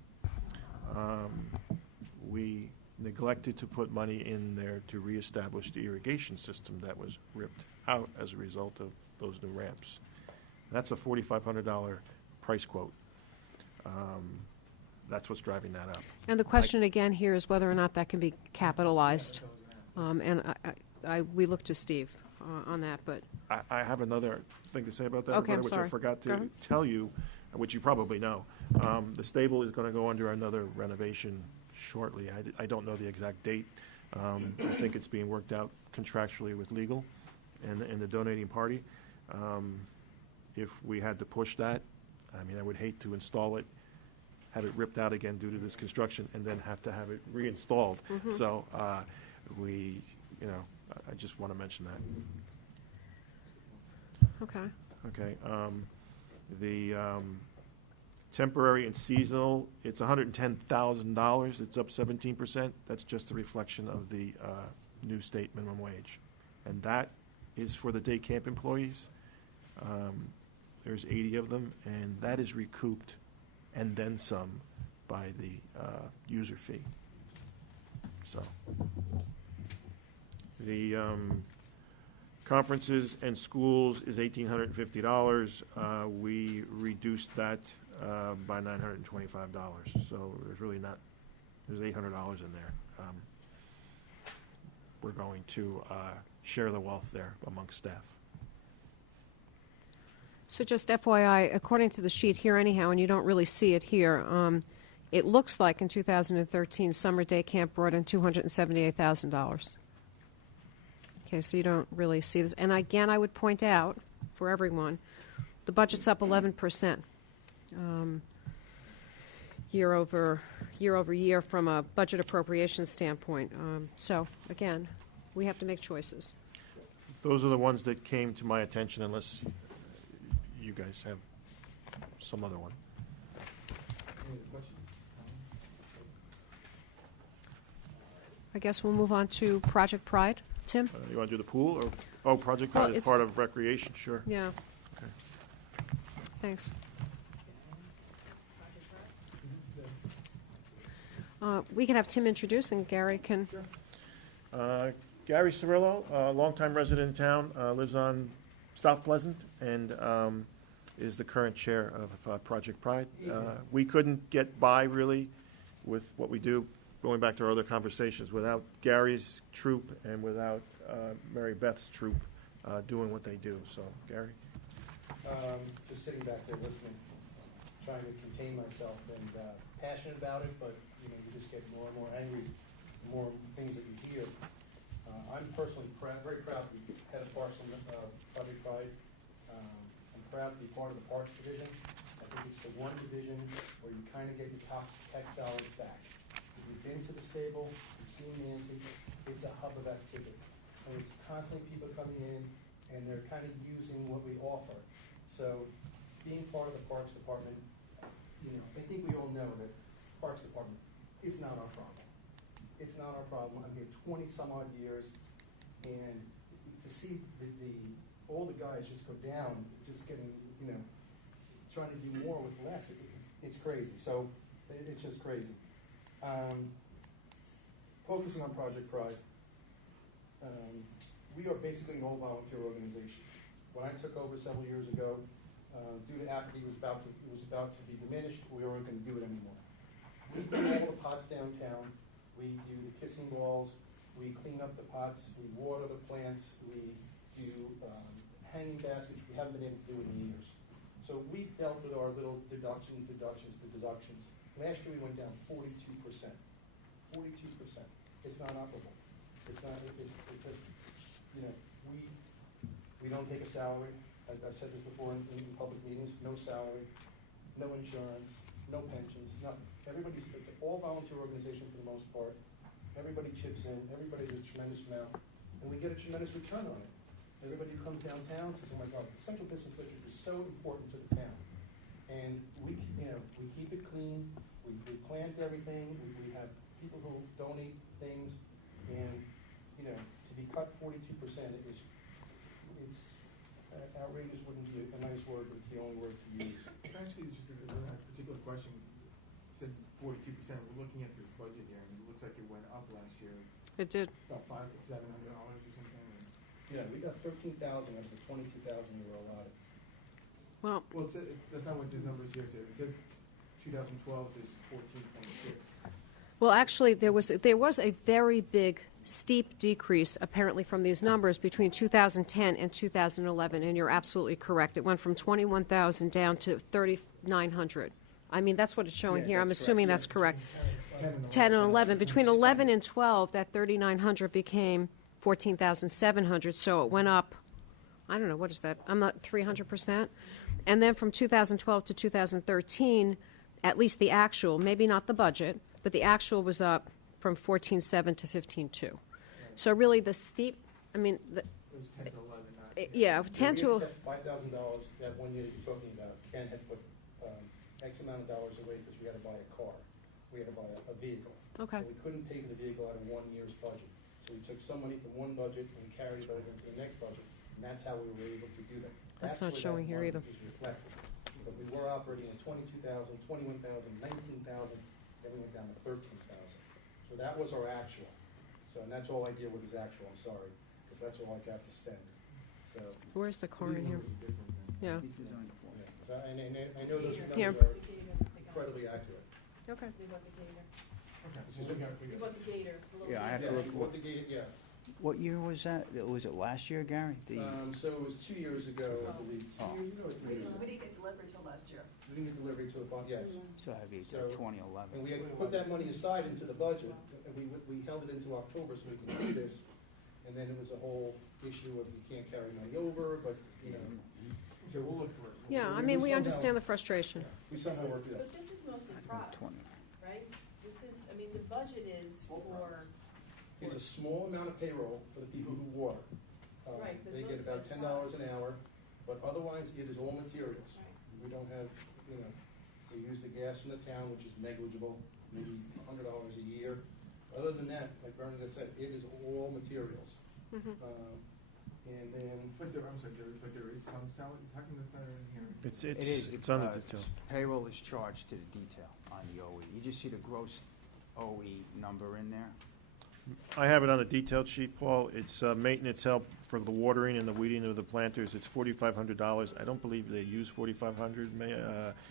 We neglected to put money in there to reestablish the irrigation system that was ripped out as a result of those new ramps. That's a $4,500 price quote. That's what's driving that up. And the question again here is whether or not that can be capitalized. And we look to Steve on that, but I have another thing to say about that, Okay, I'm which sorry. I forgot Go to ahead. tell you, which you probably know. The stable is going to go under another renovation shortly. I don't know the exact date. I think it's being worked out contractually with legal and the donating party. If we had to push that, I mean, I would hate to install it, have it ripped out again due to this construction, and then have to have it reinstalled. So I just want to mention that. okay. Okay. The temporary and seasonal, it's $110,000. It's up 17%. That's just a reflection of the new state minimum wage. And that is for the day camp employees. There's 80 of them, and that is recouped and then some by the user fee. So the conferences and schools is $1,850. We reduced that by $925. So there's really not, there's $800 in there. We're going to share the wealth there amongst staff. So just FYI, according to the sheet here anyhow, and you don't really see it here, it looks like in 2013, summer day camp brought in $278,000. Okay, so you don't really see this. And again, I would point out for everyone, the budget's up 11% year over year from a budget appropriation standpoint. So again, we have to make choices. Those are the ones that came to my attention, unless you guys have some other one. Any other questions? I guess we'll move on to Project Pride. Tim? You want to do the pool, or Project Pride is it's- part of recreation? Sure. Yeah. Okay. Thanks. We can have Tim introduce, and Gary can. Gary Cirillo, longtime resident in town, lives on South Pleasant, and is the current chair of Project Pride. We couldn't get by, really, with what we do, going back to our other conversations, without Gary's troop and without Mary Beth's troop doing what they do. So, Gary? Just sitting back there listening, trying to contain myself, and passionate about it, but you just get more and more angry the more things that you hear. I'm personally very proud to be head of Parks on Project Pride. I'm proud to be part of the Parks Division. I think it's the one division where you kind of get your tax dollars back. If you've been to the stable, you've seen Nancy, it's a hub of activity. And it's constantly people coming in, and they're kind of using what we offer. So being part of the Parks Department, I think we all know that Parks Department is not our problem. It's not our problem. I'm here 20 some odd years, and to see all the guys just go down, just getting, trying to do more with less, it's crazy. So it's just crazy. Focusing on Project Pride, we are basically an all-volunteer organization. When I took over several years ago, due to apathy, it was about to be diminished. We weren't going to do it anymore. We do all the pots downtown. We do the kissing balls. We clean up the pots. We water the plants. We do hanging baskets. We haven't been able to do it in years. So we dealt with our little deductions. Last year we went down 42%. 42%. It's not operable. It's not. It's just, we don't take a salary. I've said this before in public meetings. No salary, no insurance, no pensions, nothing. It's an all volunteer organization for the most part. Everybody chips in. Everybody does a tremendous amount, and we get a tremendous return on it. Everybody who comes downtown says, "Oh my God, the central business district is so important to the town," and we keep it clean. We plant everything. We have people who donate things, and to be cut 42% it's outrageous. Wouldn't be a nice word, but it's the only word to use. Actually, just a particular question. You said 42%. We're looking at this budget here, and it looks like it went up last year. It did. About $500 to $700 or something. Yeah, we got 13,000 out of the 22,000 we were allotted. Well, that's not what the numbers here say. It says 2012 says 14.6. Well, actually, there was a very big, steep decrease, apparently, from these numbers between 2010 and 2011, and you're absolutely correct. It went from 21,000 down to 3,900. I mean, that's what it's showing here. I'm assuming that's correct. 10 and 11. Between 11 and 12, that 3,900 became 14,700, so it went up, I don't know, what is that? I'm not 300%. And then from 2012 to 2013, at least the actual, maybe not the budget, but the actual was up from 14.7 to 15.2. So really the steep, I mean, It was 10 to 11. yeah, 10 to... $5,000 that one year you're talking about. Ken had put X amount of dollars away because we had to buy a car. We had to buy a vehicle. Okay. So we couldn't pay for the vehicle out of 1 year's budget. So we took some money from one budget and carried it over into the next budget, and that's how we were able to do that. That's not where showing that here money either. is reflected. But we were operating at 22,000, 21,000, 19,000, then we went down to 13,000. So that was our actual. So, and that's all I deal with is actual, I'm sorry, because that's all I got to spend. So. Where's the car in here? Yeah. Yeah. And I know those numbers Here. are incredibly accurate. Okay. We bought the gator. So we gotta We figure bought the gator. the little Yeah, I have gator. to look. What the gate, yeah. What year was that? Was it last year, Gary? So it was 2 years ago, I believe. 2 years ago or 3 years ago? We didn't get delivered till last year. We didn't get delivery to the fund, yes. So that'd be So- 2011. And we had put that money aside into the budget, and we held it into October so we could do this. And then it was a whole issue of you can't carry money over, but, So we'll look for it. Yeah, I mean, we understand the frustration. we somehow worked it out. But this is mostly product, 20. right? This is, I mean, the budget is for. It's a small amount of payroll for the people who water. Right, but They most get of about it's $10 an hour, but otherwise it is all materials. Right. We don't have, they use the gas from the town, which is negligible, maybe $100 a year. Other than that, like Bernadette said, it is all materials. Mhm. And then, But there is some salary. How come that's not in here? It is. It's on the detail. Payroll is charged to the detail on the OE. You just see the gross OE number in there. I have it on the detailed sheet, Paul. It's maintenance help for the watering and the weeding of the planters. It's $4,500. I don't believe they use $4,500.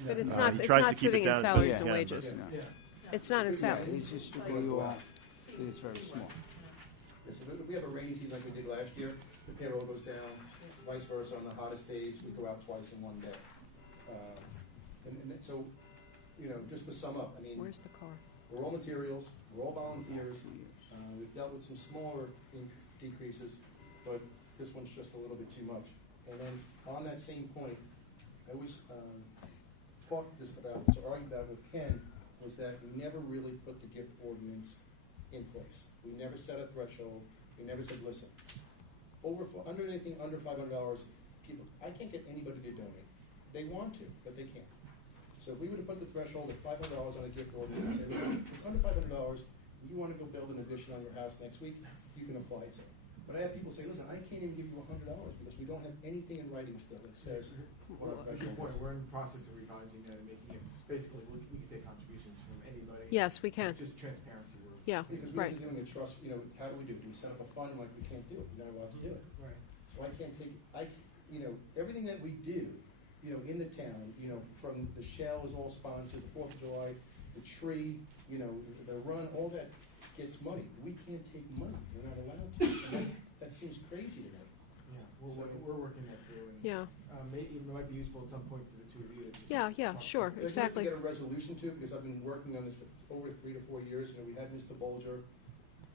But it's he not, it's tries to not keep it sitting in down as best salaries he and can, wages. but- Yeah. It's not in salaries. It's just strictly, it's very small. Yeah, so we have a rainy season like we did last year, the payroll goes down, vice versa, on the hottest days, we go out twice in one day. And so, you know, just to sum up, I mean, Where's the car? we're all materials, we're all volunteers, we've dealt with some smaller decreases, but this one's just a little bit too much. And then, on that same point, I always talked this about, to argue about with Ken, was that we never really put the gift ordinance in place. We never set a threshold, we never said, listen, under anything under $500, people, I can't get anybody to donate. They want to, but they can't. So if we would have put the threshold at $500 on a gift ordinance, and say, it's under $500, you want to go build an addition on your house next week, you can apply to it. But I have people say, listen, I can't even give you $100 because we don't have anything in writing still that says what our Well, at this threshold point, is. we're in the process of revising that and making it, basically, we can take contributions from anybody. Yes, we can. It's just transparency. Yeah, Because right. we're doing a trust, you know, how do we do it? Do we set up a fund? I'm like, we can't do it, we're not allowed to do it. Right. So I can't take, you know, everything that we do, you know, in the town, you know, from the shell is all sponsored, the 4th of July, the tree, you know, the run, all that gets money. We can't take money, we're not allowed to. And that seems crazy to me. Yeah, we're working that through. And, Yeah. Maybe it might be useful at some point for the two of you to just. Yeah, sure, I'd like to exactly. get a resolution to it, because I've been working on this for over 3 to 4 years. You know, we had Mr. Bolger,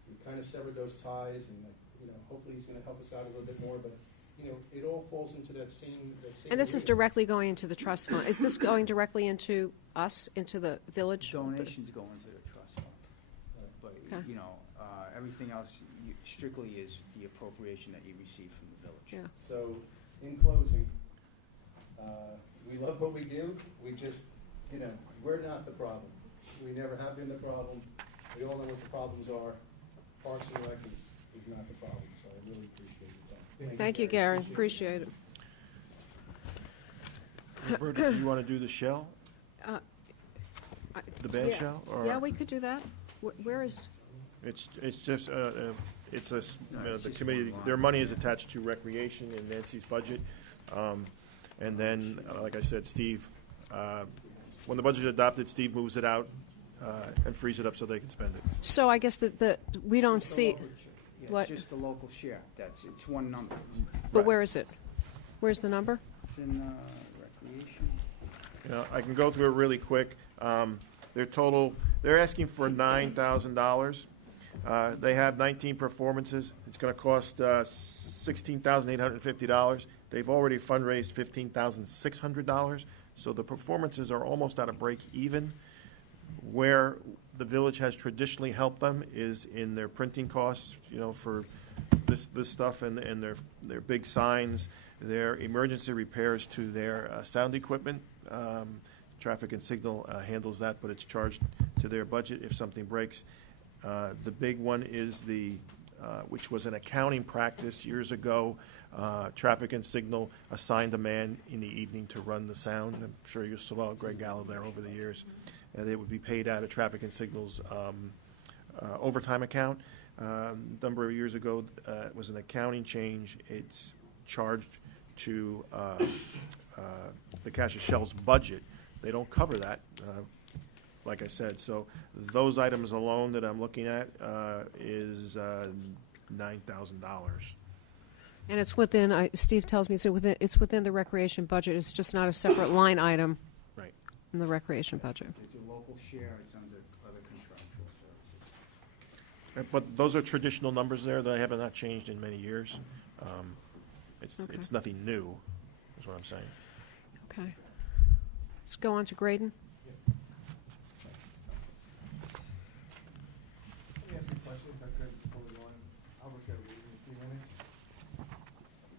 we kind of severed those ties, and, you know, hopefully he's gonna help us out a little bit more, but, you know, it all falls into that same. And this is arena. directly going into the trust fund. Is this going directly into us, into the village? Donations go into the trust fund. But, Okay. you know, everything else strictly is the appropriation that you receive from the village. Yeah. So, in closing, we love what we do, we just, you know, we're not the problem. We never have been the problem, we all know what the problems are. Parks and Rec is not the problem, so I really appreciate your time. Thank you, Gary, appreciate it. Roberta, do you want to do the shell? The band Yeah. shell? Or Yeah, we could do that. Where is, It's just, it's a, it's the just committee, one line. their money is attached to recreation in Nancy's budget. And then, like I said, Steve, when the budget is adopted, Steve moves it out and frees it up so they can spend it. so I guess that we don't see, Yeah, What? it's just the local share. It's one number. but Right. where is it? Where's the number? It's in recreation. You know, I can go through it really quick. They're asking for $9,000. They have 19 performances. It's going to cost $16,850. They've already fundraised $15,600. So the performances are almost at a break even. Where the village has traditionally helped them is in their printing costs, you know, for this stuff and their big signs, their emergency repairs to their sound equipment. Traffic and Signal handles that, but it's charged to their budget if something breaks. The big one is which was an accounting practice years ago. Traffic and Signal assigned a man in the evening to run the sound. I'm sure you saw Greg Gallo there over the years. They would be paid out of Traffic and Signal's overtime account. A number of years ago, it was an accounting change. It's charged to the Cash Shell's budget. They don't cover that, like I said. So those items alone that I'm looking at is $9,000. And it's within, Steve tells me it's within the recreation budget. It's just not a separate line item Right. in the recreation budget. It's a local share. It's under other contractual services. But those are traditional numbers there. They have not changed in many years. Okay. It's nothing new, is what I'm saying. Okay. Let's go on to Graydon. Let me ask you a question, if I could, before we go on. I'll look at it in a few minutes.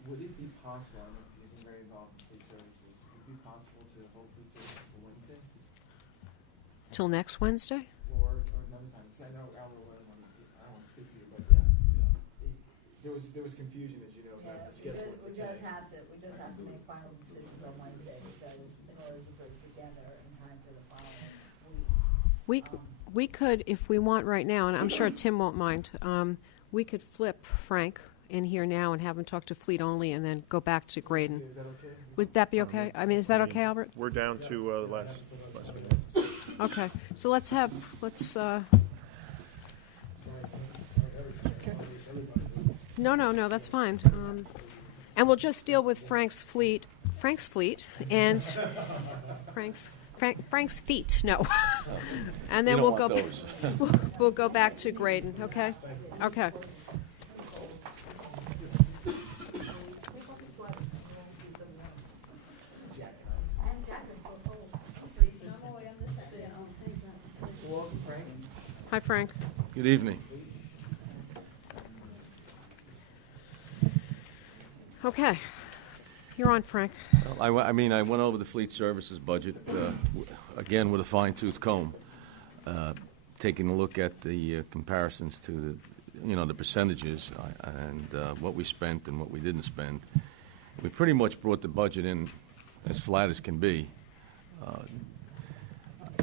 Would it be possible, I know he's been very involved in state services, would it be possible to hold food services for Wednesday? Till next Wednesday? Or another time, because I know Albert, I don't want to speak to you, but yeah. There was confusion, as you know, about the schedule. We just have to make final decisions on Wednesday, because in order to put it together in time for the following week. We, we could, if we want right now, and I'm sure Tim won't mind, we could flip Frank in here now and have him talk to Fleet only and then go back to Graydon. Is that okay? Would that be okay? I mean, is that okay, Albert? We're down to the last minute. Okay, so let's, Sorry, no, that's fine. And we'll just deal with Frank's fleet, and Frank's feet, no. And then we'll go back to Graydon, okay? Okay. Welcome, Frank. Hi, Frank. Good evening. Okay. You're on, Frank. Well, I mean, I went over the fleet services budget, again, with a fine-tooth comb, taking a look at the comparisons to the percentages and what we spent and what we didn't spend. We pretty much brought the budget in as flat as can be.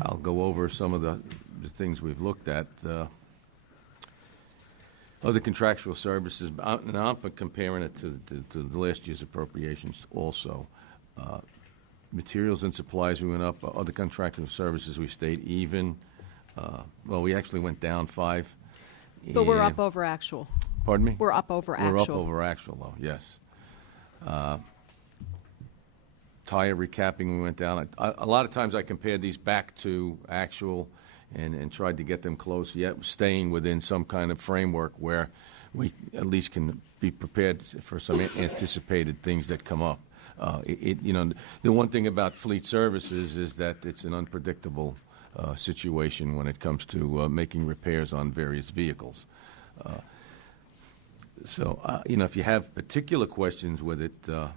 I'll go over some of the things we've looked at. Other contractual services, and I'm comparing it to the last year's appropriations also. Materials and supplies, we went up. Other contractual services, we stayed even. Well, we actually went down 5. But we're up over actual. Pardon me? We're up over actual. We're up over actual, though, yes. Tire recapping, we went down. A lot of times I compared these back to actual and tried to get them close, yet staying within some kind of framework where we at least can be prepared for some anticipated things that come up. The one thing about fleet services is that it's an unpredictable situation when it comes to making repairs on various vehicles. If you have particular questions with it, I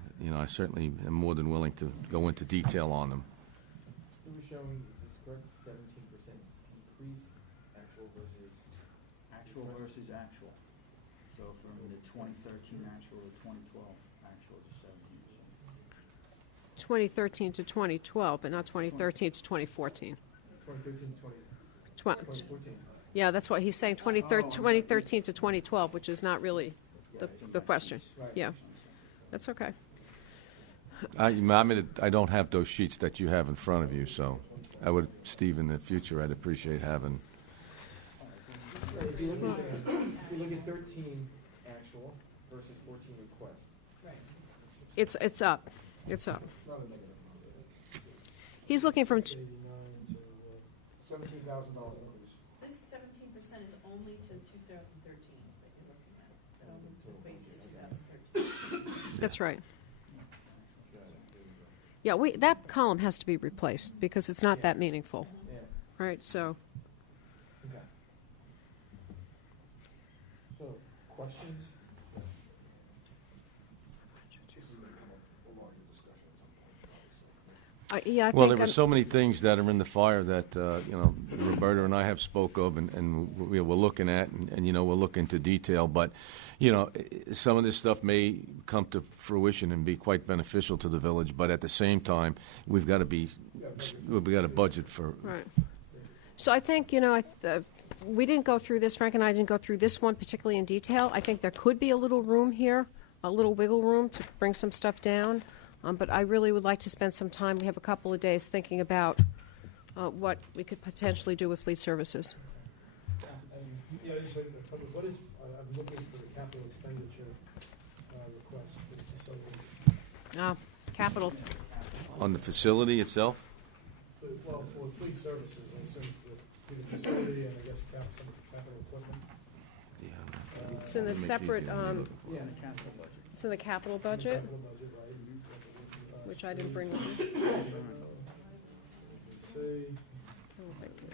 certainly am more than willing to go into detail on them. It was showing, is this correct, 17% decrease, actual versus? Actual versus actual. So from the 2013 actual to 2012 actual is 17%. 2013 to 2012, but not 2013 to 2014. 2013, 2014. Yeah, that's what he's saying, 2013 to 2012, which is not really the question. Right. Yeah, that's okay. I don't have those sheets that you have in front of you, so Steve, in the future, I'd appreciate having. If you look at 13 actual versus 14 request. Right. It's up. It's up. It's not a negative number. He's looking from. 689 to $17,000 increase. This 17% is only to 2013 that you're looking at. It only equates to 2013. That's right. Yeah, that column has to be replaced because it's not that meaningful, Yeah. right? So, Okay. So, questions? This is going to come up a larger discussion at some point, obviously. yeah, I Well, think there were so many things that are in the fire that Roberta and I have spoke of, and we're looking at, and we'll look into detail. But some of this stuff may come to fruition and be quite beneficial to the village. But at the same time, we've got a budget for. Right. So I think we didn't go through this. Frank and I didn't go through this one particularly in detail. I think there could be a little room here, a little wiggle room to bring some stuff down. But I really would like to spend some time. We have a couple of days thinking about what we could potentially do with fleet services. Just like the public, what is, I'm looking for the capital expenditure request for the facility. Capital. On the facility itself? Well, for fleet services, I assume it's the facility and I guess some capital equipment. Yeah. It's in the separate. It's in the capital budget, Capital budget, right? which I didn't bring with me. Let's see.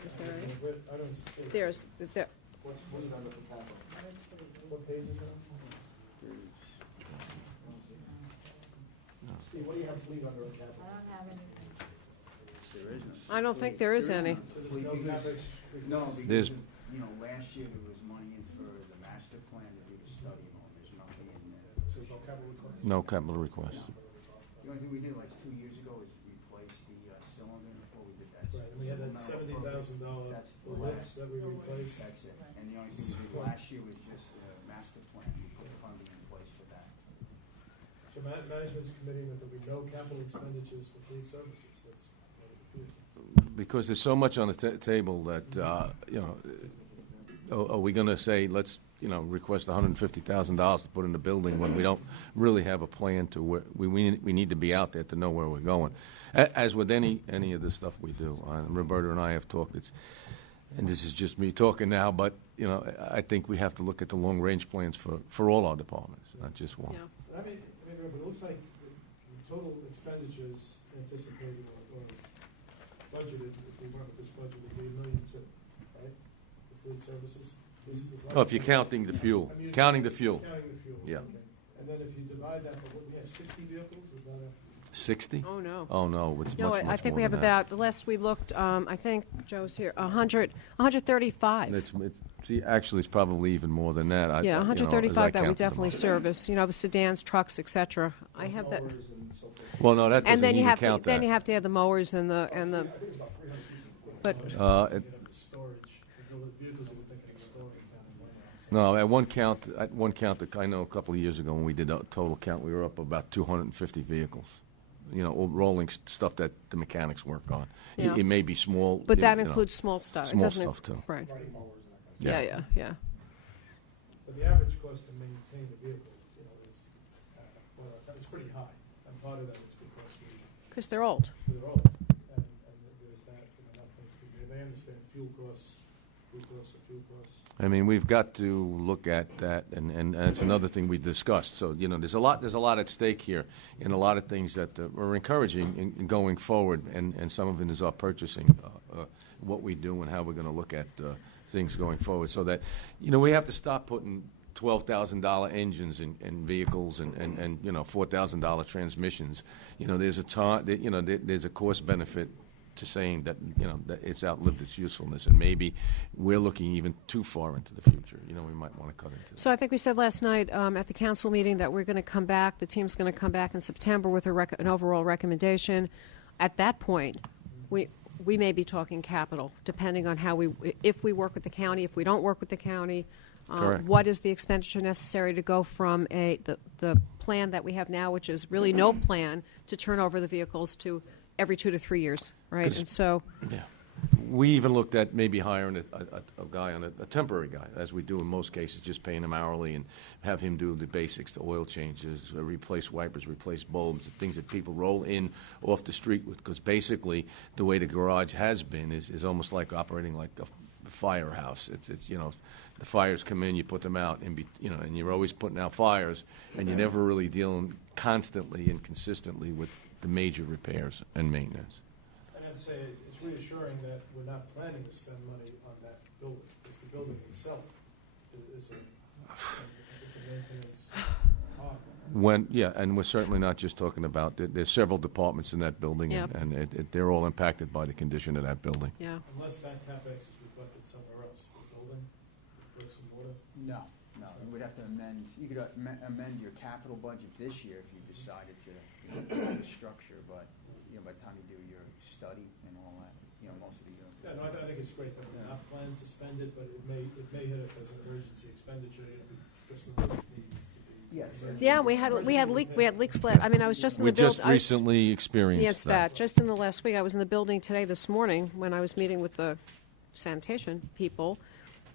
Is there any? I don't see. There's. There. What is under the capital? What page is that? Steve, what do you have fleet under a capital? I don't have anything. I don't think there is any. There's no CapEx. No, There's- because, last year there was money in for the master plan to do the study on. There's nothing in there. So there's no capital request? No capital request. The only thing we did like 2 years ago is replace the cylinder before we did that. Right, I we had that $70,000 That's the lift last. that we replaced. That's it. And the only thing we did last year was just master plan. We put funding in place for that. So management's committing that there'll be no capital expenditures for fleet services. That's one of the fears. Because there's so much on the table that, are we going to say, let's, request $150,000 to put in the building when we don't really have a plan to where, we need to be out there to know where we're going. As with any of the stuff we do. Roberta and I have talked, and this is just me talking now, but, I think we have to look at the long-range plans for all our departments, not just one. Yeah. I mean, Robert, it looks like the total expenditures anticipated or budgeted, if we went with this budget, would be $1.2 million, right? For fleet services. Oh, if you're counting the fuel, counting the fuel. Counting the fuel. Yeah. Okay. And then if you divide that, by what we have 60 vehicles, is that a? 60? Oh, no. Oh, no, it's No, much I think more we have than that. about, the last we looked, I think Joe's here, 135. Actually, it's probably even more than that. Yeah, as I 135 that we counted them definitely up. service, with sedans, trucks, et cetera. I have that. Mowers and so forth. Well, no, that And doesn't then you even have to, count that. then you have to add the mowers and the, I think it's about 300 pieces. but, It- You know, the storage, the vehicles that we're thinking of storing down in White House. No, at one count, that I know a couple of years ago when we did a total count, we were up about 250 vehicles. All rolling stuff that the mechanics work on. Yeah. It may be small. but that includes small stuff. It small doesn't stuff, too. Right. Riding mowers and that kind of Yeah, stuff. yeah. But the average cost to maintain the vehicle, is, it's pretty high. And part of that is because Because they're old. they're old. And there's that, not they understand fuel costs, fuel costs. I mean, we've got to look at that, and it's another thing we discussed. So, there's a lot at stake here, and a lot of things that we're encouraging in going forward, and some of it is our purchasing, what we do and how we're going to look at things going forward. So that, we have to stop putting $12,000 engines in vehicles and $4,000 transmissions. There's there's a cost benefit to saying that that it's outlived its usefulness, and maybe we're looking even too far into the future. We might want to cut into that. So I think we said last night at the council meeting that we're going to come back, the team's going to come back in September with an overall recommendation. At that point, we may be talking capital, depending on if we work with the county, if we don't work with the county. Correct. What is the expenditure necessary to go from the plan that we have now, which is really no plan, to turn over the vehicles to every 2 to 3 years, right? 'Cause- And so, Yeah. We even looked at maybe hiring a guy a temporary guy, as we do in most cases, just paying him hourly and have him do the basics, the oil changes, replace wipers, replace bulbs, the things that people roll in off the street with. Because basically, the way the garage has been is almost like operating like a firehouse. It's the fires come in, you put them out, and you're always putting out fires, and you're never really dealing constantly and consistently with the major repairs and maintenance. I have to say, it's reassuring that we're not planning to spend money on that building, because the building itself is a maintenance hog. And we're certainly not just talking about, there's several departments in that building, Yep. and they're all impacted by the condition of that building. yeah. Unless that CapEx is reflected somewhere else, the building, bricks and mortar. No, you would have to amend, you could amend your capital budget this year if you decided to do the structure, but, by the time you do your study and all that, most of the year. Yeah, no, I think it's great that we're not planning to spend it, but it may hit us as an emergency expenditure, just when it needs to be. Yes. Yeah, we had leaks. I was just in We the building. just recently experienced that. Just in the last week. I was in the building today, this morning, when I was meeting with the sanitation people,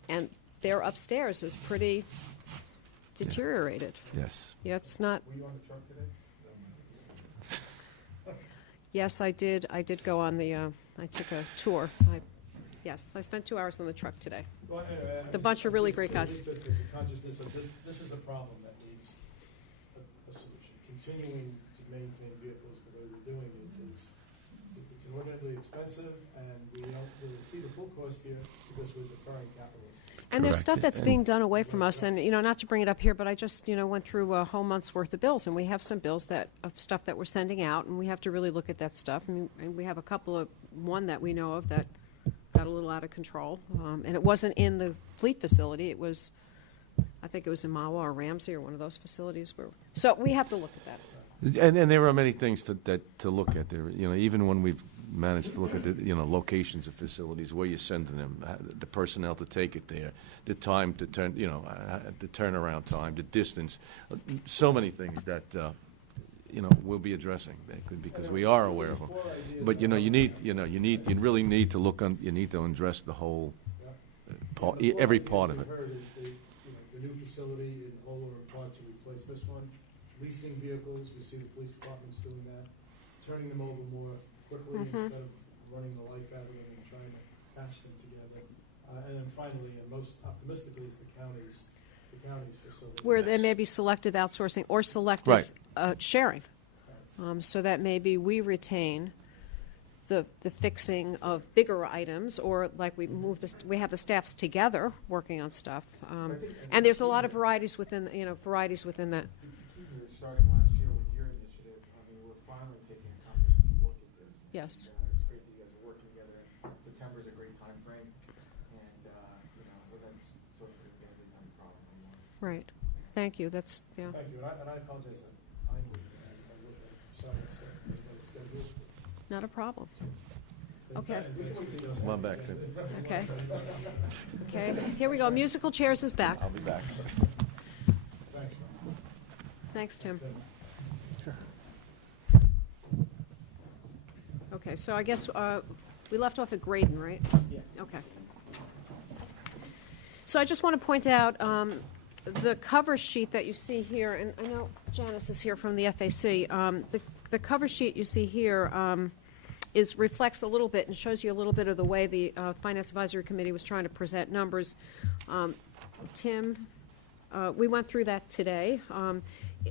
and their upstairs is pretty deteriorated. Yes. Yeah, it's not. Were you on the truck today? Yes, I did. I did go on the. I took a tour. Yes, I spent 2 hours on the truck today. Well, anyway, The bunch of really great guys. There's a consciousness of this is a problem that needs a solution. Continuing to maintain vehicles the way we're doing it is, it's inordinately expensive, and we don't really see the full cost here because we're deferring capital expense. And there's Correct. stuff that's And- being done away from us, and not to bring it up here, but I just went through a whole month's worth of bills, and we have some bills of stuff that we're sending out, and we have to really look at that stuff. And we have one that we know of that got a little out of control, and it wasn't in the fleet facility. It was, I think it was in Mawa or Ramsey or one of those facilities. So we have to look at that. And there are many things to look at there. Even when we've manage to look at the, locations of facilities, where you're sending them, the personnel to take it there, the time to turn, the turnaround time, the distance, so many things that, we'll be addressing, because we are aware of them. But, you really need to look on, you need to address the whole, every part of it. Heard is the new facility in whole or in part to replace this one. Leasing vehicles, we see the police departments doing that. Turning them over more quickly instead of running the life out of them and trying to patch them together. And then finally, and most optimistically, is the county's facility. Where there may be selective outsourcing or selective sharing. So that maybe we retain the fixing of bigger items, or like we have the staffs together working on stuff. And there's a lot of varieties within that. Starting last year with your initiative, we're finally taking a comprehensive look at this. Yes. And, it's great that you guys are working together. September is a great time frame, and that's sort of going to be a problem anymore. Right. Thank you. That's Thank you, and I apologize that I'm sorry I'm saying that schedule. not a problem. Okay. Come on back, Tim. Okay. Okay. Here we go. Musical chairs is back. I'll be back. Thanks, Mark. Thanks, Tim. Okay, so I guess we left off at Graydon, right? Yeah. Okay. So I just want to point out the cover sheet that you see here, and I know Janice is here from the FAC. The cover sheet you see here reflects a little bit and shows you a little bit of the way the Finance Advisory Committee was trying to present numbers. Tim, we went through that today.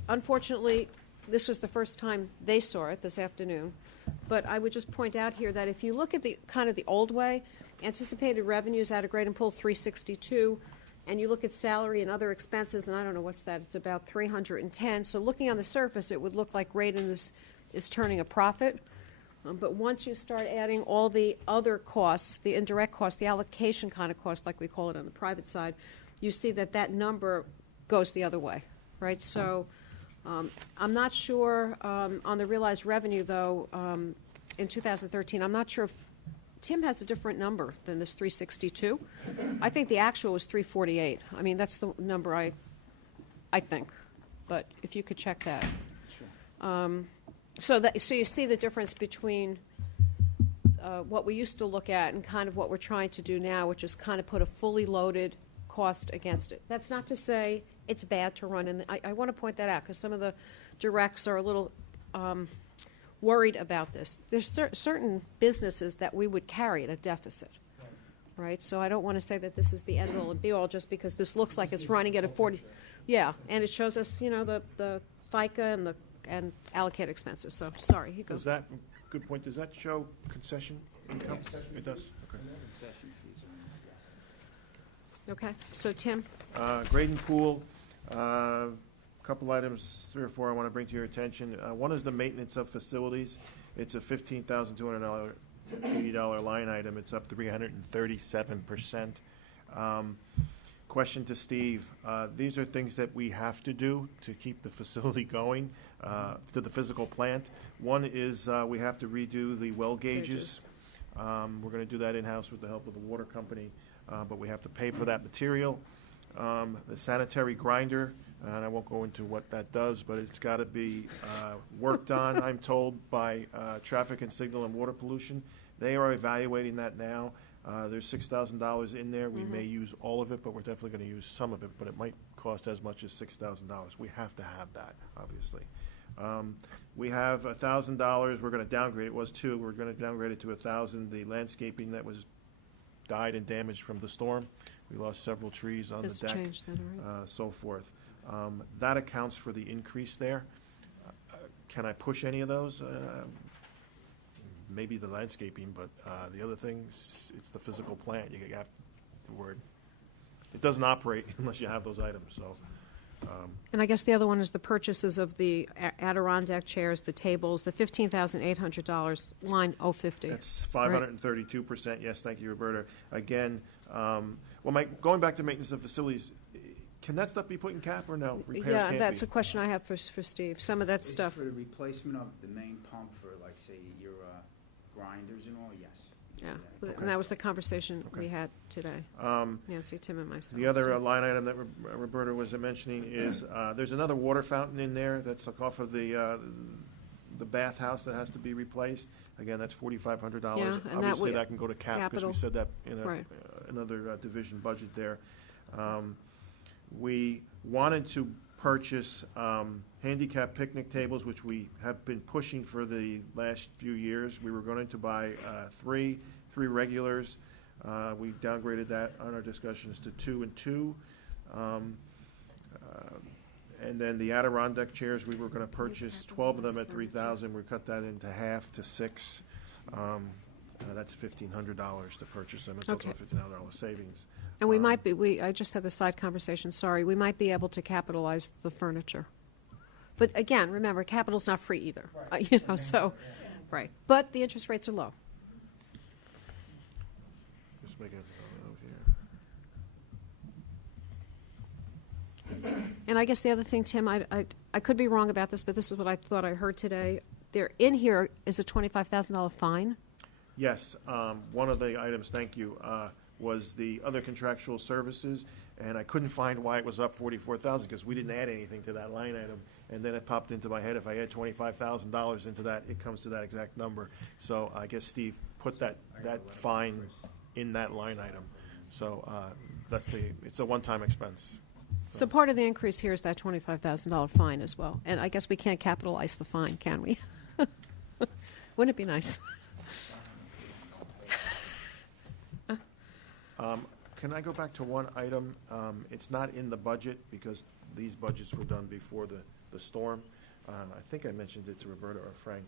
Unfortunately, this was the first time they saw it this afternoon. But I would just point out here that if you look at the kind of the old way, anticipated revenues out of Graydon Pool 362, and you look at salary and other expenses, and I don't know what's that, it's about 310. So looking on the surface, it would look like Graydon is turning a profit. But once you start adding all the other costs, the indirect costs, the allocation kind of costs, like we call it on the private side, you see that that number goes the other way, right? So I'm not sure on the realized revenue, though, in 2013. I'm not sure if Tim has a different number than this 362. I think the actual was 348. I mean, that's the number I think. But if you could check that. Sure. So you see the difference between what we used to look at and kind of what we're trying to do now, which is kind of put a fully loaded cost against it. That's not to say it's bad to run in. I want to point that out because some of the directs are a little worried about this. There's certain businesses that we would carry at a deficit, right? So I don't want to say that this is the end all and be all just because this looks like it's running at a 40. Yeah, and it shows us, the FICA and allocated expenses. So sorry, he goes. Does that, good point, does that show concession income? It does, okay. Okay, so Tim? Graydon Pool, couple items, 3 or 4 I want to bring to your attention. One is the maintenance of facilities. It's a $15,280 line item. It's up 337%. Question to Steve. These are things that we have to do to keep the facility going, to the physical plant. One is we have to redo the well gauges. We're going to do that in-house with the help of the water company, but we have to pay for that material. The sanitary grinder, and I won't go into what that does, but it's got to be worked on, I'm told, by Traffic and Signal and Water Pollution. They are evaluating that now. There's $6,000 in there. We may use all of it, but we're definitely going to use some of it, but it might cost as much as $6,000. We have to have that, obviously. We have $1,000. We're going to downgrade. It was 2. We're going to downgrade it to 1,000. The landscaping that was died and damaged from the storm. We lost several trees on the deck, Changed that, right? so forth. That accounts for the increase there. Can I push any of those? Maybe the landscaping, but the other things, it's the physical plant. You have the word. It doesn't operate unless you have those items. So. And I guess the other one is the purchases of the Adirondack chairs, the tables, the $15,800 line 050. That's 532%. Right? Yes, thank you, Roberta. Again, going back to maintenance of facilities, can that stuff be put in cap or no? Repairs can't that's be. a question I have for Steve. Some of that stuff. For the replacement of the main pump for, like, say, your grinders and all, yes. Yeah, Okay. and that was the conversation we Okay. had today, Nancy, Tim, and myself. The other so- line item that Roberta was mentioning is, there's another water fountain in there that's like off of the bathhouse that has to be replaced. Again, that's $4,500. Yeah, and that Obviously, would- that can go to cap, because we capital. said that in Right. another division budget there. We wanted to purchase handicap picnic tables, which we have been pushing for the last few years. We were going to buy three regulars. We downgraded that on our discussions to 2 and 2. And then the Adirondack chairs, we were going to purchase 12 of them at $3,000. We cut that into half to 6. That's $1,500 to purchase them. It's also Okay. a $1,500 savings. And we might be, I just had the side conversation, sorry, we might be able to capitalize the furniture. But again, remember, capital's not free either, you know, so, right. But the interest rates are low. Just make a note And I guess the other thing, Tim, I could be wrong about this, but this is what I thought I heard today. There, in here is a $25,000 fine. Yes, one of the items, thank you, was the other contractual services, and I couldn't find why it was up $44,000, because we didn't add anything to that line item. And then it popped into my head, if I add $25,000 into that, it comes to that exact number. So I guess Steve put that fine in that line item. So it's a one-time expense. So part of the increase here is that $25,000 fine as well. And I guess we can't capitalize the fine, can we? Wouldn't it be nice? Can I go back to one item? It's not in the budget, because these budgets were done before the storm. I think I mentioned it to Roberta or Frank,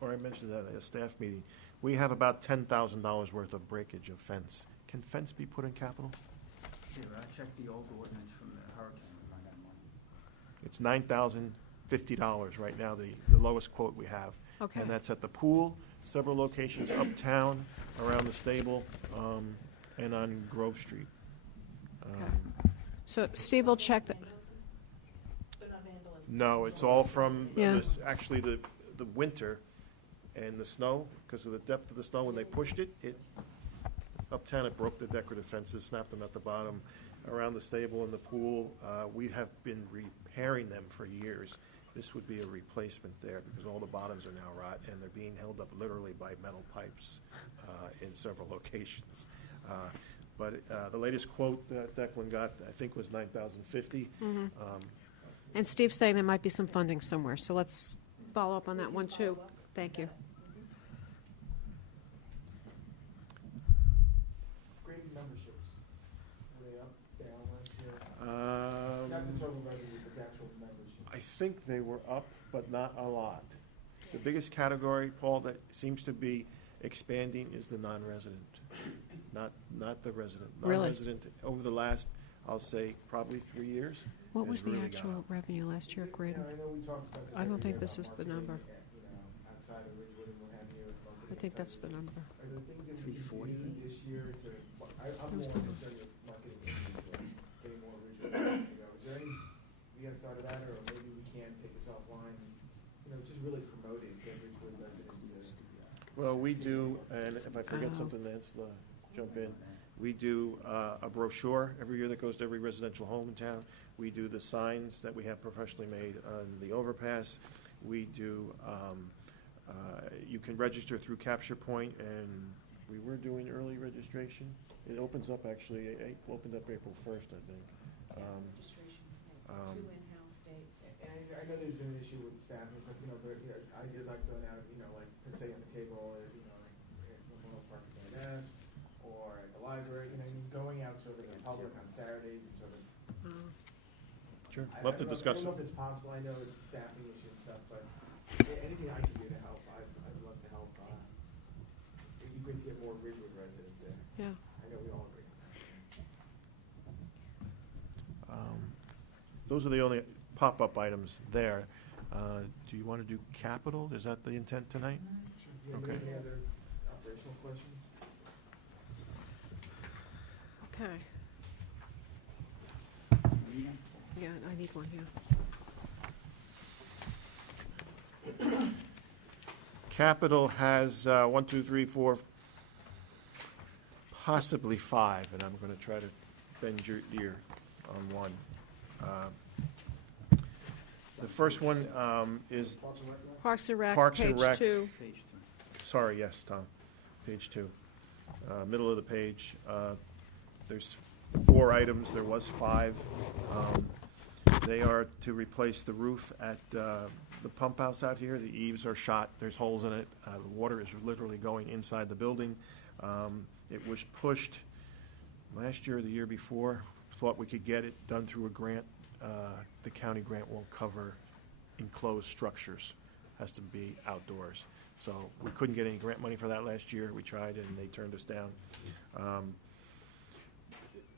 or I mentioned it at a staff meeting. We have about $10,000 worth of breakage of fence. Can fence be put in capital? Here, I checked the old ordinance from the hurricane, we find that money. It's $9,050 right now, the lowest quote we have. Okay. And that's at the pool, several locations uptown, around the stable, and on Grove Street. So Steve will check that. But not vandalism. No, it's all from, Yeah. actually, the winter and the snow, because of the depth of the snow. When they pushed it, uptown, it broke the decorative fences, snapped them at the bottom. Around the stable and the pool, we have been repairing them for years. This would be a replacement there, because all the bottoms are now rot, and they're being held up literally by metal pipes in several locations. But the latest quote that Declan got, I think, was $9,050. And Steve's saying there might be some funding somewhere, so let's follow up on that one too. Thank you. Green memberships, were they up, down last year? Um, Not the total revenue, but the actual membership. I think they were up, but not a lot. The biggest category, Paul, that seems to be expanding is the non-resident, not the resident. Really? Non-resident, over the last, I'll say, probably 3 years. What has was the really gone actual up. revenue last year, Graydon? I know we talked about this I don't every think year this about is the number. marketing, outside of Ridgewood and what have you. I think that's the number. Are there things that we can do this year to, I'm There more was some- concerned with marketing, getting more Ridgewood residents to go. Is there any, we gotta start that, or maybe we can take this offline, just really promote it, get Ridgewood residents to. Well, we do, and if I forget Oh. something, Nance, jump in. We do a brochure every year that goes to every residential home in town. We do the signs that we have professionally made on the overpass. We do, you can register through Capture Point, and we were doing early registration. It opens up, actually, it opened up April 1st, I think. Registration, two in-house dates. And I know there's an issue with staffing, it's like, ideas like throwing out, like, say on the table, at Memorial Park at the desk, or at the library, going out sort of in the public on Saturdays and sort of. Sure, I love to don't know- discuss I it. don't know if it's possible, I know it's a staffing issue and stuff, but anything I can do to help, I'd love to help. It'd be great to get more Ridgewood residents there. Yeah. I know we all agree. Those are the only pop-up items there. Do you want to do capital? Is that the intent tonight? Do you have Okay. any other operational questions? Okay. Yeah, I need one here. Capital has 1, 2, 3, 4, possibly 5, and I'm going to try to bend your ear on one. The first one is Parks and Rec now? Parks and Rec, Parks and page Rec. 2. Page 2. Sorry, yes, Tom, page 2. Middle of the page. There's 4 items, there was 5. They are to replace the roof at the pump house out here. The eaves are shot, there's holes in it. The water is literally going inside the building. It was pushed last year or the year before. Thought we could get it done through a grant. The county grant won't cover enclosed structures. Has to be outdoors. So we couldn't get any grant money for that last year. We tried and they turned us down.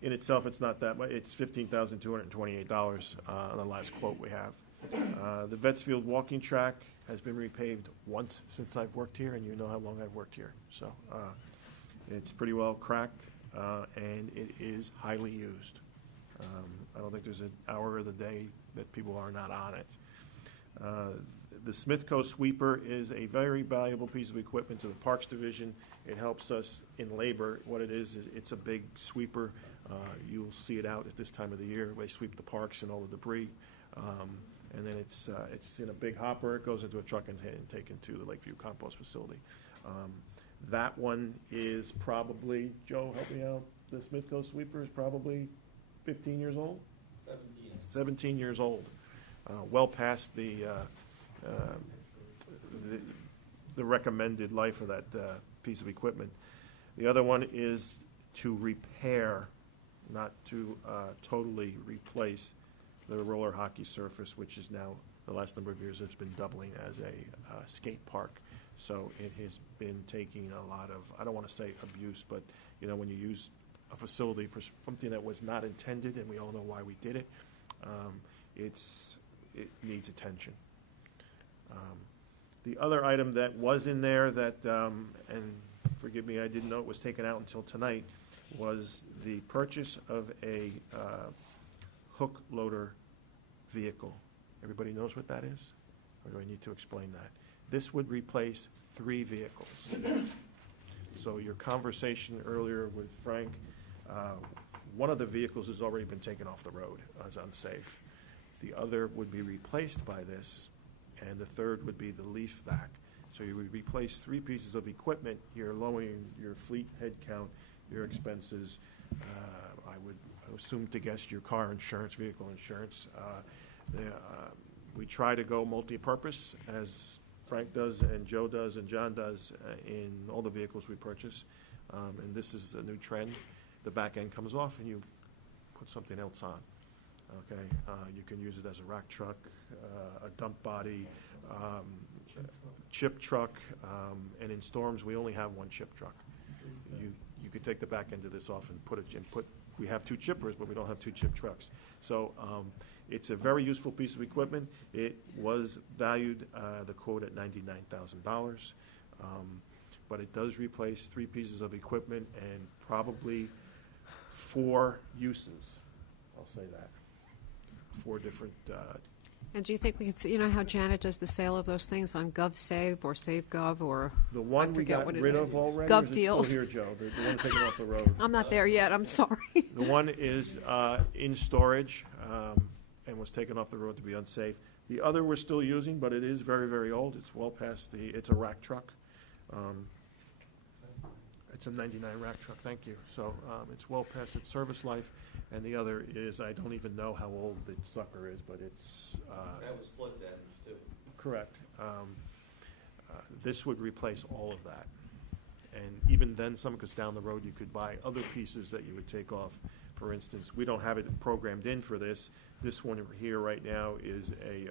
In itself, it's not that much. It's $15,228 on the last quote we have. The Vetsfield walking track has been repaved once since I've worked here, and you know how long I've worked here. So it's pretty well cracked, and it is highly used. I don't think there's an hour of the day that people are not on it. The Smithco sweeper is a very valuable piece of equipment to the Parks Division. It helps us in labor. What it is it's a big sweeper. You'll see it out at this time of the year. They sweep the parks and all the debris. And then it's in a big hopper. It goes into a truck and taken to the Lakeview Compost Facility. That one is probably, Joe, help me out, the Smithco sweeper is probably 15 years old? 17 years old. Well past the recommended life of that piece of equipment. The other one is to repair, not to totally replace the roller hockey surface, which is now, the last number of years, it's been doubling as a skate park. So it has been taking a lot of, I don't want to say abuse, but when you use a facility for something that was not intended, and we all know why we did it, it needs attention. The other item that was in there that, and forgive me, I didn't know it was taken out until tonight, was the purchase of a hook loader vehicle. Everybody knows what that is? Or do I need to explain that? This would replace 3 vehicles. So your conversation earlier with Frank, one of the vehicles has already been taken off the road as unsafe. The other would be replaced by this, and the third would be the leaf vac. So you would replace 3 pieces of equipment. You're lowering your fleet head count, your expenses. I would assume to guess your car insurance, vehicle insurance. We try to go multi-purpose, as Frank does and Joe does and John does in all the vehicles we purchase. And this is a new trend. The back end comes off and you put something else on. Okay, you can use it as a rack truck, a dump body, chip truck, and in storms we only have 1 chip truck. You could take the back end of this off and put it in. We have 2 chippers, but we don't have 2 chip trucks. So it's a very useful piece of equipment. It was valued, the quote, at $99,000, but it does replace 3 pieces of equipment and probably 4 uses. I'll say that. 4 different. And do you think we could see, how Janet does the sale of those things on GovSave or SaveGov or The one we got rid of already, Gov or is it deals. still here, Joe? The one taken off the road. I'm not there yet, I'm sorry. The one is in storage and was taken off the road to be unsafe. The other we're still using, but it is very, very old. It's well past it's a rack truck. It's a 99 rack truck, thank you. So it's well past its service life. And the other is, I don't even know how old the sucker is, but it's... that was flood damage, too. Correct. This would replace all of that. And even then, because down the road you could buy other pieces that you would take off. For instance, we don't have it programmed in for this. This one here right now is a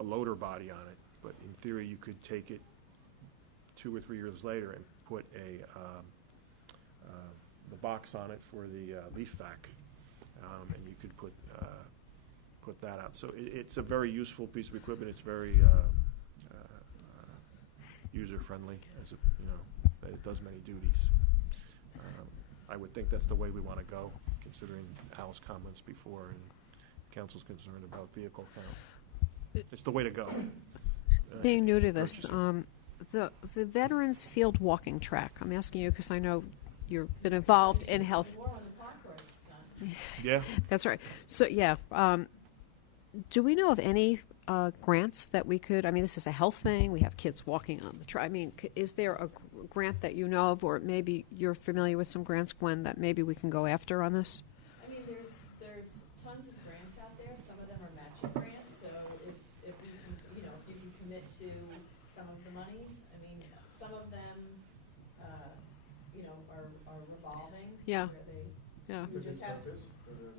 loader body on it. But in theory, you could take it 2 or 3 years later and put the box on it for the leaf vac, and you could put that out. So it's a very useful piece of equipment. It's very user-friendly, as it does many duties. I would think that's the way we want to go, considering Al's comments before and council's concerned about vehicle count. It's the way to go. Being new to this, the Veterans Field Walking Track, I'm asking you because I know you've been involved in health. More on the park course stuff. Yeah. That's right. So, yeah, do we know of any grants that we could, I mean, this is a health thing, we have kids walking on the track. I mean, is there a grant that you know of, or maybe you're familiar with some grants, Gwen, that maybe we can go after on this? I mean, there's tons of grants out there. Some of them are matching grants, so if we can, you know, if you can commit to some of the monies, I mean, some of them, you know, are revolving. Yeah. Where they, Yeah. you just have to,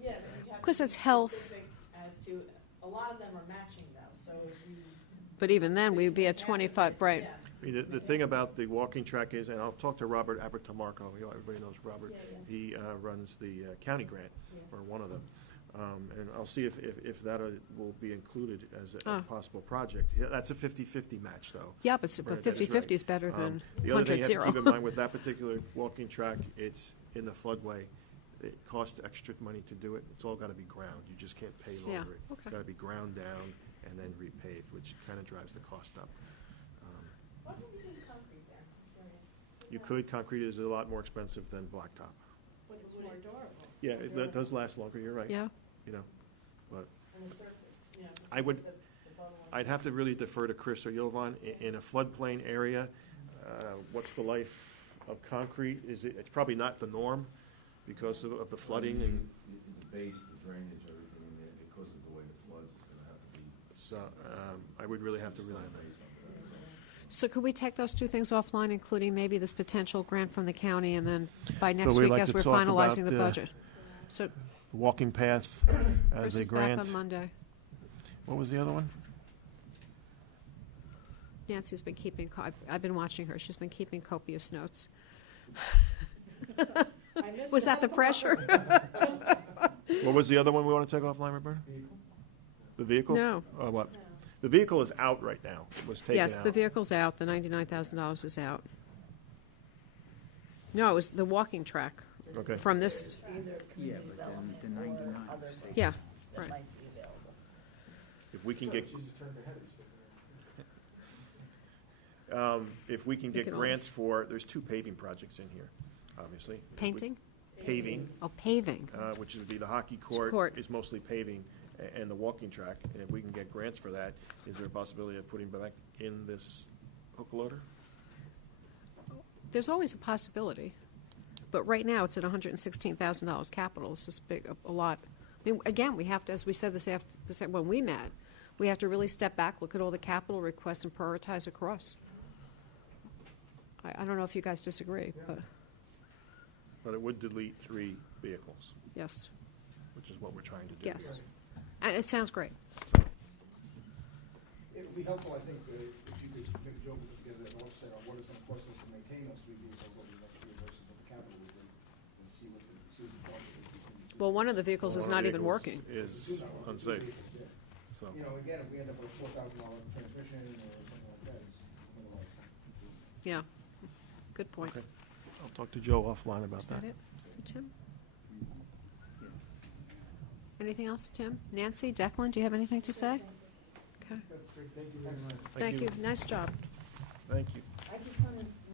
yeah, but you'd have to 'Cause be it's health. specific as to, a lot of them are matching though, so if you. But even then, we'd be at 25, right? Yeah. I mean, the thing about the walking track is, and I'll talk to Robert Abertamarco, everybody knows Robert. Yeah, yeah. He runs the county grant, Yeah. or one of them. And I'll see if that will be included as a possible project. Yeah, that's a 50-50 match, though. Yeah, but Right, that is 50-50 right. is better than The other thing you have to 100-0. keep in mind with that particular walking track, it's in the floodway. It costs extra money to do it. It's all got to be ground. You just can't pave Yeah, over it. It's okay. got to be ground down and then repaved, which kind of drives the cost up. Why don't we do concrete there? I'm curious. You could, concrete is a lot more expensive than blacktop. But it's more durable. Yeah, it does last longer, you're right. Yeah. You know, but On the surface, you know. 'cause I would- the bottom one- I'd have to really defer to Chris or Jovan. In a floodplain area, what's the life of concrete? It's probably not the norm because of the flooding and, The base, the drainage, everything in there, because of the way the floods, is gonna have to be. so I would really have to rely on that. So could we take those two things offline, including maybe this potential grant from the county, and then by next we'd week, like as to we're talk finalizing about the budget? So Walking path Chris as a is back grant. on Monday. What was the other one? Nancy's been keeping, I've been watching her, she's been keeping copious notes. I missed Was it. that the pressure? What was the other one we want to take offline, Roberta? The vehicle? No. Oh, what? The vehicle is out right now. It was taken out. Yes, the vehicle's out, the $99,000 is out. No, it was the walking track Okay. from this, Either community development the 99 or other things Yeah, that right. might be available. If we can get, She's just turned ahead, she's if we can We get can grants always- for, there's two paving projects in here, obviously. painting? Paving, Oh, paving. which would be the hockey Court. court is mostly paving, and the walking track. And if we can get grants for that, is there a possibility of putting back in this hook loader? There's always a possibility, but right now, it's at $116,000 capital, it's just big, a lot. I mean, again, we have to, as we said when we met, we have to really step back, look at all the capital requests and prioritize across. I don't know if you guys disagree, but, But it would delete 3 vehicles, yes, which is what we're trying to do. yes. And it sounds great. It would be helpful, I think, if you could, maybe Joe could put together an offset on what it's gonna cost us to maintain those 3 vehicles over the next year versus what the capital would be, and see what the cost is. Well, one of the vehicles is One of not the even vehicles working. Is unsafe, Yeah. so. You know, again, if we end up with a $4,000 transmission or something like that, it's gonna be like. Yeah, good point. Okay. I'll talk to Joe offline about Is that. that it for Tim? Anything else, Tim? Nancy, Declan, do you have anything to say? Okay, Thank you very much. thank you, nice job. Thank you.